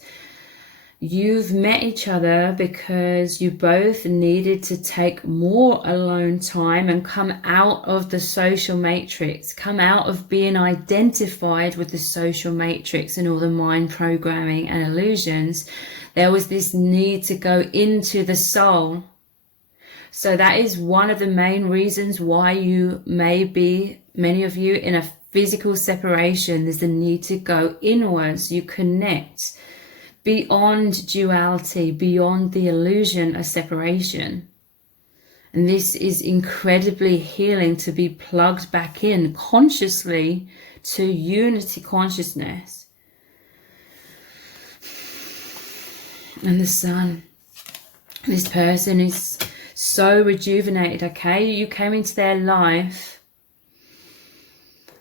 you've met each other because you both needed to take more alone time and come out of the social matrix, come out of being identified with the social matrix and all the mind programming and illusions. There was this need to go into the soul. So that is one of the main reasons why you may be, many of you, in a physical separation. There's the need to go inwards. You connect beyond duality, beyond the illusion of separation. And this is incredibly healing, to be plugged back in consciously to unity consciousness. And the Sun. This person is so rejuvenated, okay? You came into their life.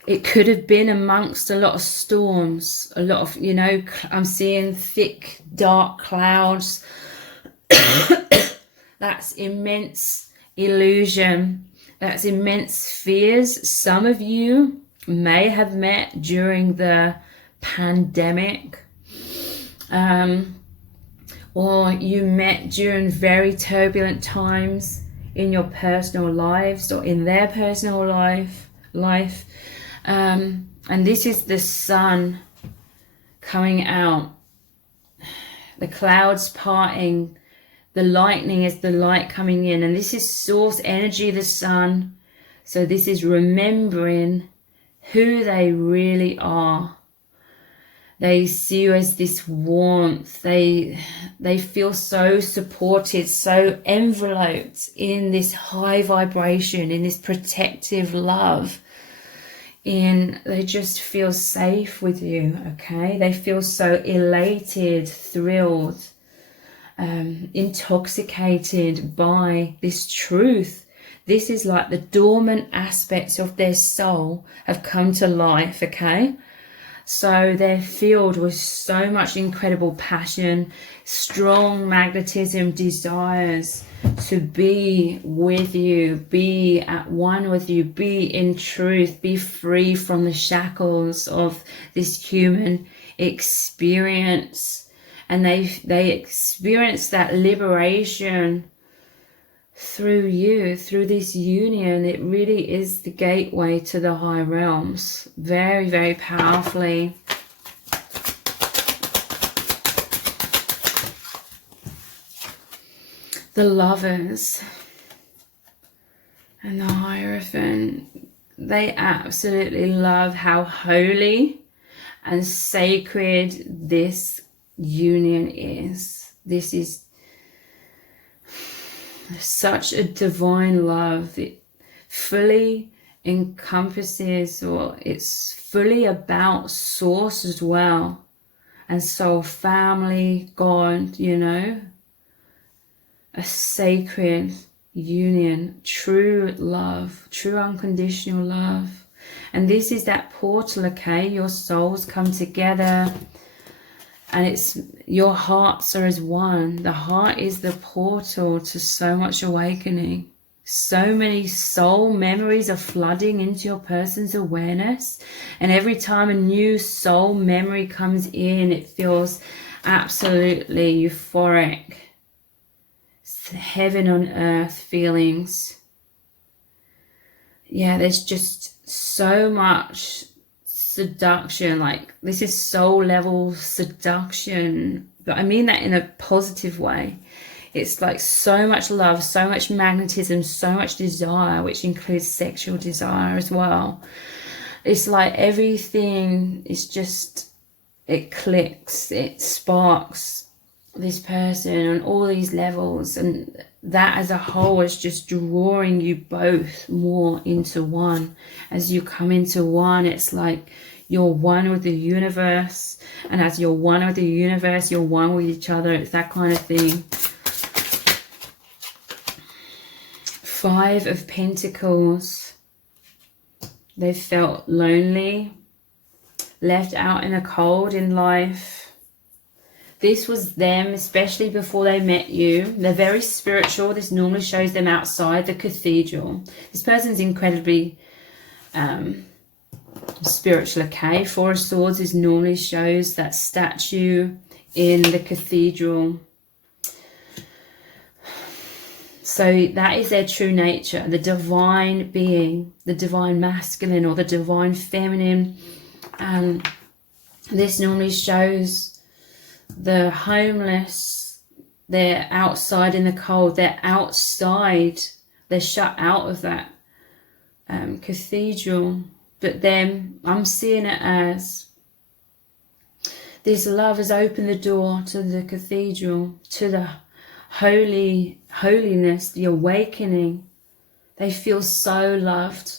It could have been amongst a lot of storms, a lot of, you know, I'm seeing thick, dark clouds. That's immense illusion. That's immense fears. Some of you may have met during the pandemic. Or you met during very turbulent times in your personal lives or in their personal life. And this is the Sun coming out. The clouds parting. The lightning is the light coming in. And this is source energy, the Sun. So this is remembering who they really are. They see you as this warmth. They feel so supported, so enveloped in this high vibration, in this protective love. And they just feel safe with you, okay? They feel so elated, thrilled, intoxicated by this truth. This is like the dormant aspects of their soul have come to life, okay? So they're filled with so much incredible passion, strong magnetism, desires to be with you, be at one with you, be in truth, be free from the shackles of this human experience. And they experience that liberation through you, through this union. It really is the gateway to the high realms. Very, very powerfully. The Lovers and the Hierophant, they absolutely love how holy and sacred this union is. This is such a divine love. It fully encompasses, or it's fully about source as well, and soul, family, God, you know, a sacred union, true love, true unconditional love. And this is that portal, okay? Your souls come together, and it's your hearts are as one. The heart is the portal to so much awakening. So many soul memories are flooding into your person's awareness. And every time a new soul memory comes in, it feels absolutely euphoric. It's heaven on earth feelings. Yeah, there's just so much seduction. Like, this is soul level seduction, but I mean that in a positive way. It's like so much love, so much magnetism, so much desire, which includes sexual desire as well. It's like everything is just, it clicks, it sparks this person on all these levels, and that as a whole is just drawing you both more into one. As you come into one, it's like you're one with the universe, and as you're one with the universe, you're one with each other. It's that kind of thing. 5 of Pentacles. They felt lonely, left out in the cold in life. This was them, especially before they met you. They're very spiritual. This normally shows them outside the cathedral. This person's incredibly spiritual, okay? 4 of Swords is normally shows that statue in the cathedral. So that is their true nature, the divine being, the divine masculine or the divine feminine. And this normally shows the homeless. They're outside in the cold. They're outside. They're shut out of that cathedral. But then I'm seeing it as this love has opened the door to the cathedral, to the holiness, the awakening. They feel so loved,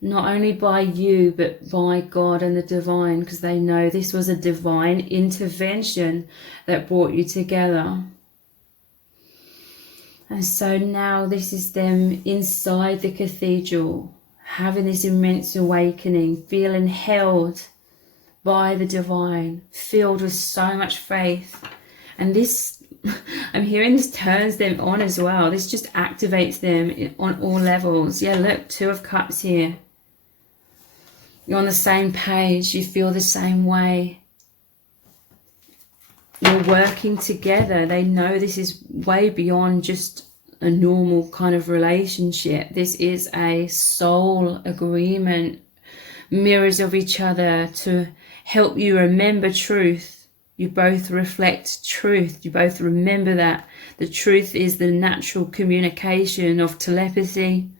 not only by you, but by God and the divine, because they know this was a divine intervention that brought you together. And so now this is them inside the cathedral, having this immense awakening, feeling held by the divine, filled with so much faith. And this, I'm hearing this turns them on as well. This just activates them on all levels. Yeah, look, 2 of Cups here. You're on the same page. You feel the same way. You're working together. They know this is way beyond just a normal kind of relationship. This is a soul agreement, mirrors of each other to help you remember truth. You both reflect truth. You both remember that. The truth is the natural communication of telepathy.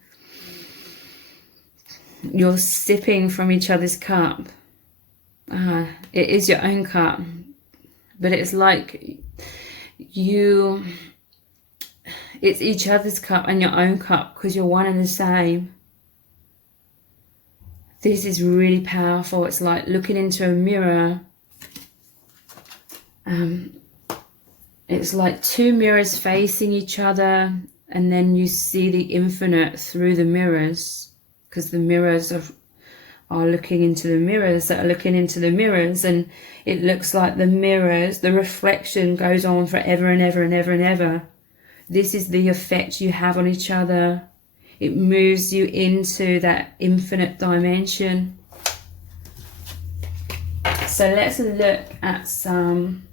You're sipping from each other's cup. It is your own cup, but it's like it's each other's cup and your own cup, because you're one and the same. This is really powerful. It's like looking into a mirror. It's like two mirrors facing each other, and then you see the infinite through the mirrors, because the mirrors are looking into the mirrors that are looking into the mirrors, and it looks like the mirrors, the reflection goes on forever and ever and ever and ever. This is the effect you have on each other. It moves you into that infinite dimension. So let's look at some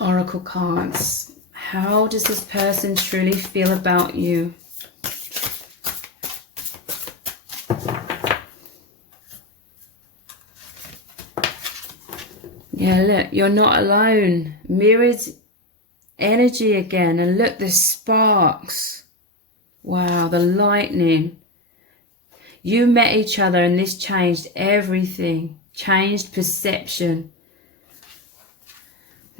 oracle cards. How does this person truly feel about you? Yeah, look, you're not alone. Mirrored energy again. And look, the sparks. Wow, the lightning. You met each other and this changed everything. Changed perception.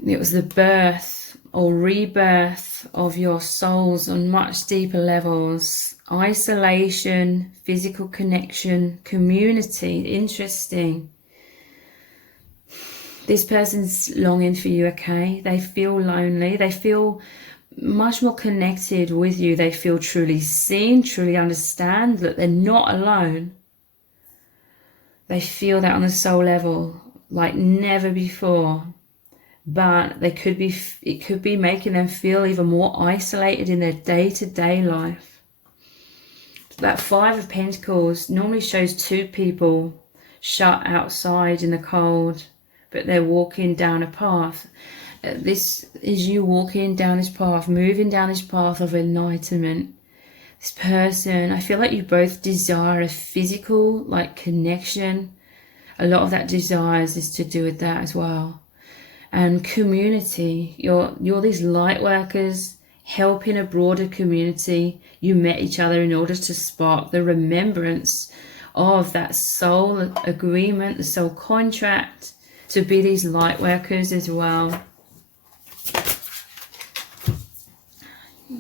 It was the birth or rebirth of your souls on much deeper levels. Isolation, physical connection, community. Interesting. This person's longing for you, okay? They feel lonely. They feel much more connected with you. They feel truly seen, truly understand that they're not alone. They feel that on the soul level like never before. But it could be making them feel even more isolated in their day-to-day life. That Five of Pentacles normally shows two people shut outside in the cold, but they're walking down a path. This is you walking down this path, moving down this path of enlightenment. This person, I feel like you both desire a physical, like, connection. A lot of that desires is to do with that as well. And community. You're these light workers helping a broader community. You met each other in order to spark the remembrance of that soul agreement, the soul contract, to be these light workers as well.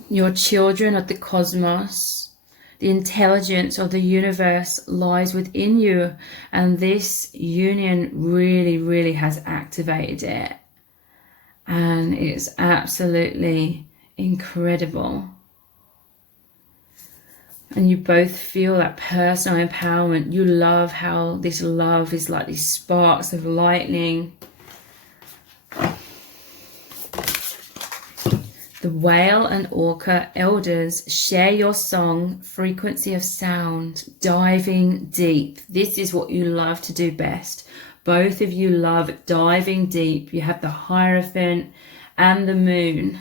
Your children of the cosmos, the intelligence of the universe lies within you, and this union really, really has activated it, and it's absolutely incredible. And you both feel that personal empowerment. You love how this love is like these sparks of lightning. The whale and orca elders share your song, frequency of sound, diving deep. This is what you love to do best. Both of you love diving deep. You have the Hierophant and the moon.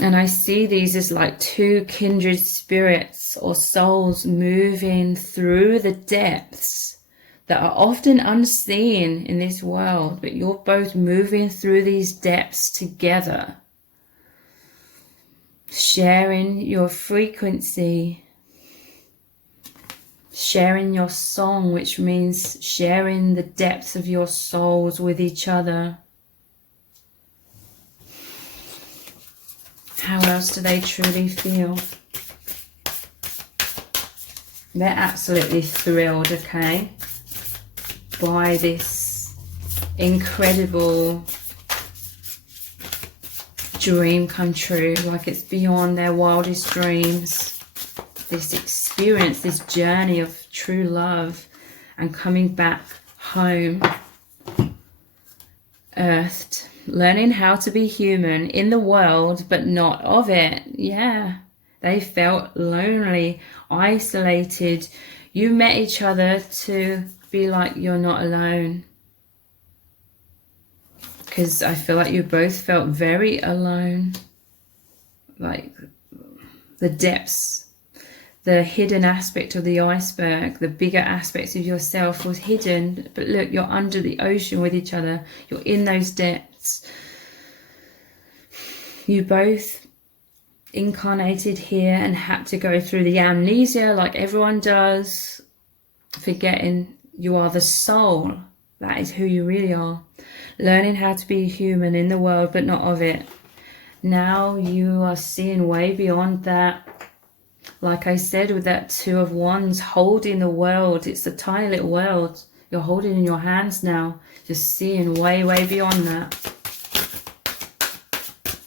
And I see these as like two kindred spirits or souls moving through the depths that are often unseen in this world, but you're both moving through these depths together, sharing your frequency, sharing your song, which means sharing the depths of your souls with each other. How else do they truly feel? They're absolutely thrilled, okay, by this incredible dream come true. Like it's beyond their wildest dreams. This experience, this journey of true love and coming back home, earthed. Learning how to be human in the world, but not of it. Yeah, they felt lonely, isolated. You met each other to be like, you're not alone. Because I feel like you both felt very alone. Like the depths, the hidden aspect of the iceberg, the bigger aspects of yourself was hidden. But look, you're under the ocean with each other. You're in those depths. You both incarnated here and had to go through the amnesia like everyone does, forgetting You are the soul. That is who you really are. Learning how to be human in the world, but not of it. Now you are seeing way beyond that. Like I said, with that Two of Wands, holding the world. It's a tiny little world you're holding in your hands now. Just seeing way, way beyond that.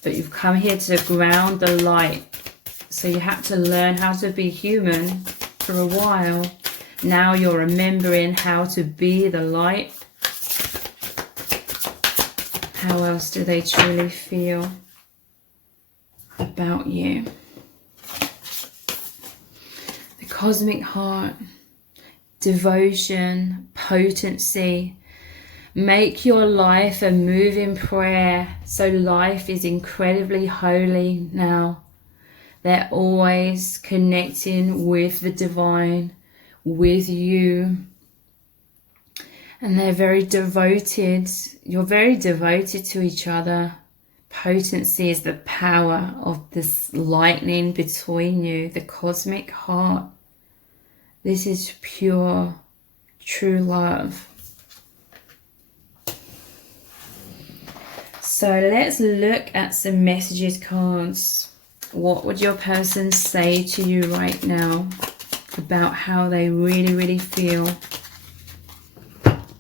But you've come here to ground the light. So you had to learn how to be human for a while. Now you're remembering how to be the light. How else do they truly feel about you? The cosmic heart, devotion, potency. Make your life a moving prayer. So life is incredibly holy now. They're always connecting with the divine, with you. And they're very devoted. You're very devoted to each other. Potency is the power of this lightning between you, the cosmic heart. This is pure, true love. So let's look at some messages cards. What would your person say to you right now about how they really, really feel?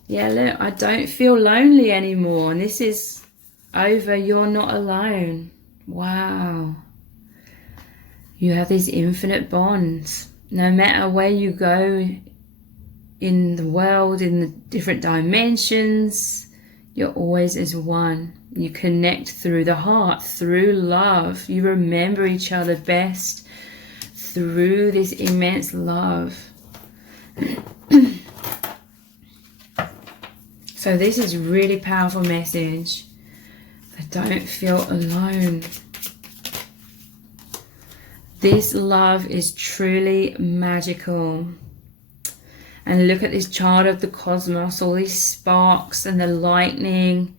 Yeah, look, I don't feel lonely anymore. And this is over. You're not alone. Wow. You have these infinite bonds. No matter where you go in the world, in the different dimensions, you're always as one. You connect through the heart, through love. You remember each other best through this immense love. So this is a really powerful message. I don't feel alone. This love is truly magical. And look at this chart of the cosmos, all these sparks and the lightning.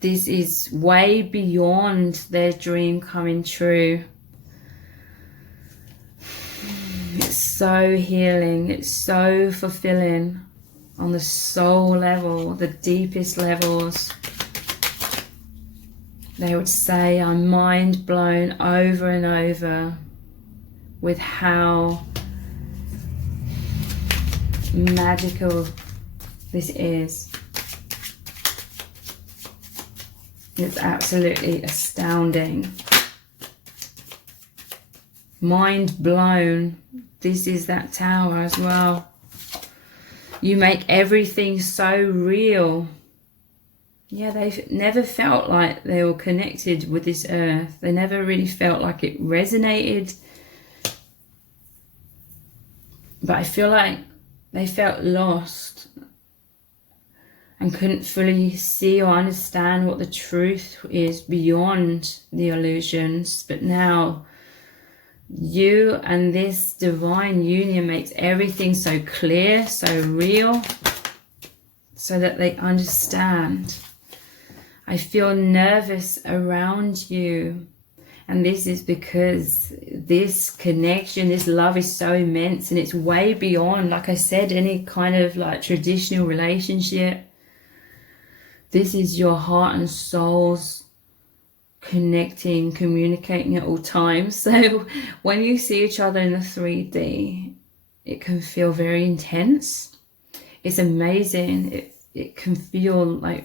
This is way beyond their dream coming true. It's so healing. It's so fulfilling on the soul level, the deepest levels. They would say, I'm mind blown over and over with how magical this is. It's absolutely astounding. Mind blown. This is that tower as well. You make everything so real. Yeah, they've never felt like they were connected with this earth. They never really felt like it resonated. But I feel like they felt lost and couldn't fully see or understand what the truth is beyond the illusions. But now you and this divine union makes everything so clear, so real, so that they understand. I feel nervous around you. And this is because this connection, this love is so immense, and it's way beyond, like I said, any kind of like traditional relationship. This is your heart and souls connecting, communicating at all times. So when you see each other in the 3D, it can feel very intense. It's amazing. It can feel like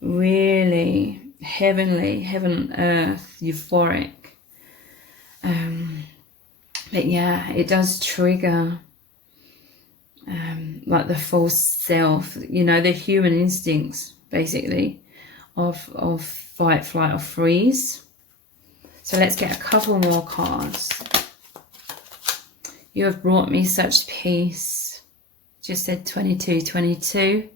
really heavenly, heaven on earth, euphoric. But yeah, it does trigger like the false self, you know, the human instincts basically of fight, flight or freeze. So let's get a couple more cards. You have brought me such peace. Just said 2222.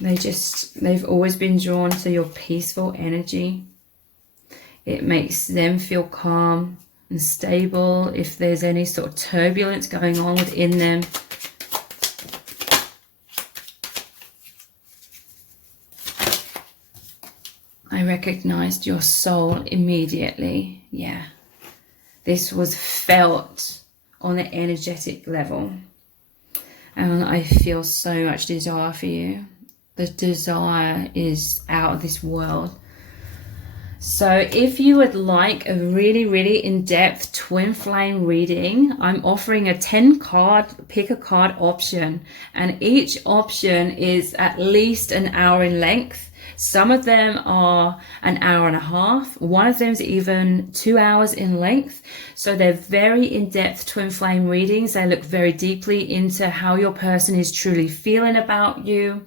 They've always been drawn to your peaceful energy. It makes them feel calm and stable if there's any sort of turbulence going on within them. I recognized your soul immediately. Yeah. This was felt on the energetic level. And I feel so much desire for you. The desire is out of this world. So if you would like a really, really in-depth twin flame reading, I'm offering a 10 card, pick a card option. And each option is at least an hour in length. Some of them are an hour and a half. One of them is even 2 hours in length. So they're very in-depth twin flame readings. They look very deeply into how your person is truly feeling about you.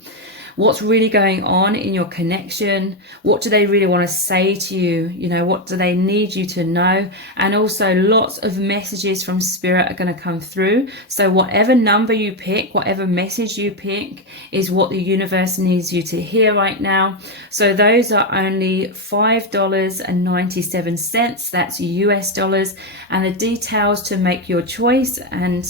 What's really going on in your connection? What do they really want to say to you? You know, what do they need you to know? And also lots of messages from spirit are going to come through. So whatever number you pick, whatever message you pick is what the universe needs you to hear right now. So those are only $5.97. That's US dollars. And the details to make your choice and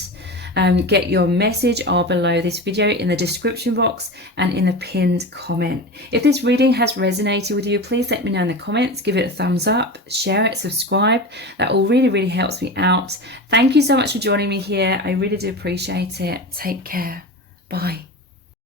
get your message are below this video in the description box and in the pinned comment. If this reading has resonated with you, please let me know in the comments. Give it a thumbs up, share it, subscribe. That all really, really helps me out. Thank you so much for joining me here. I really do appreciate it. Take care. Bye.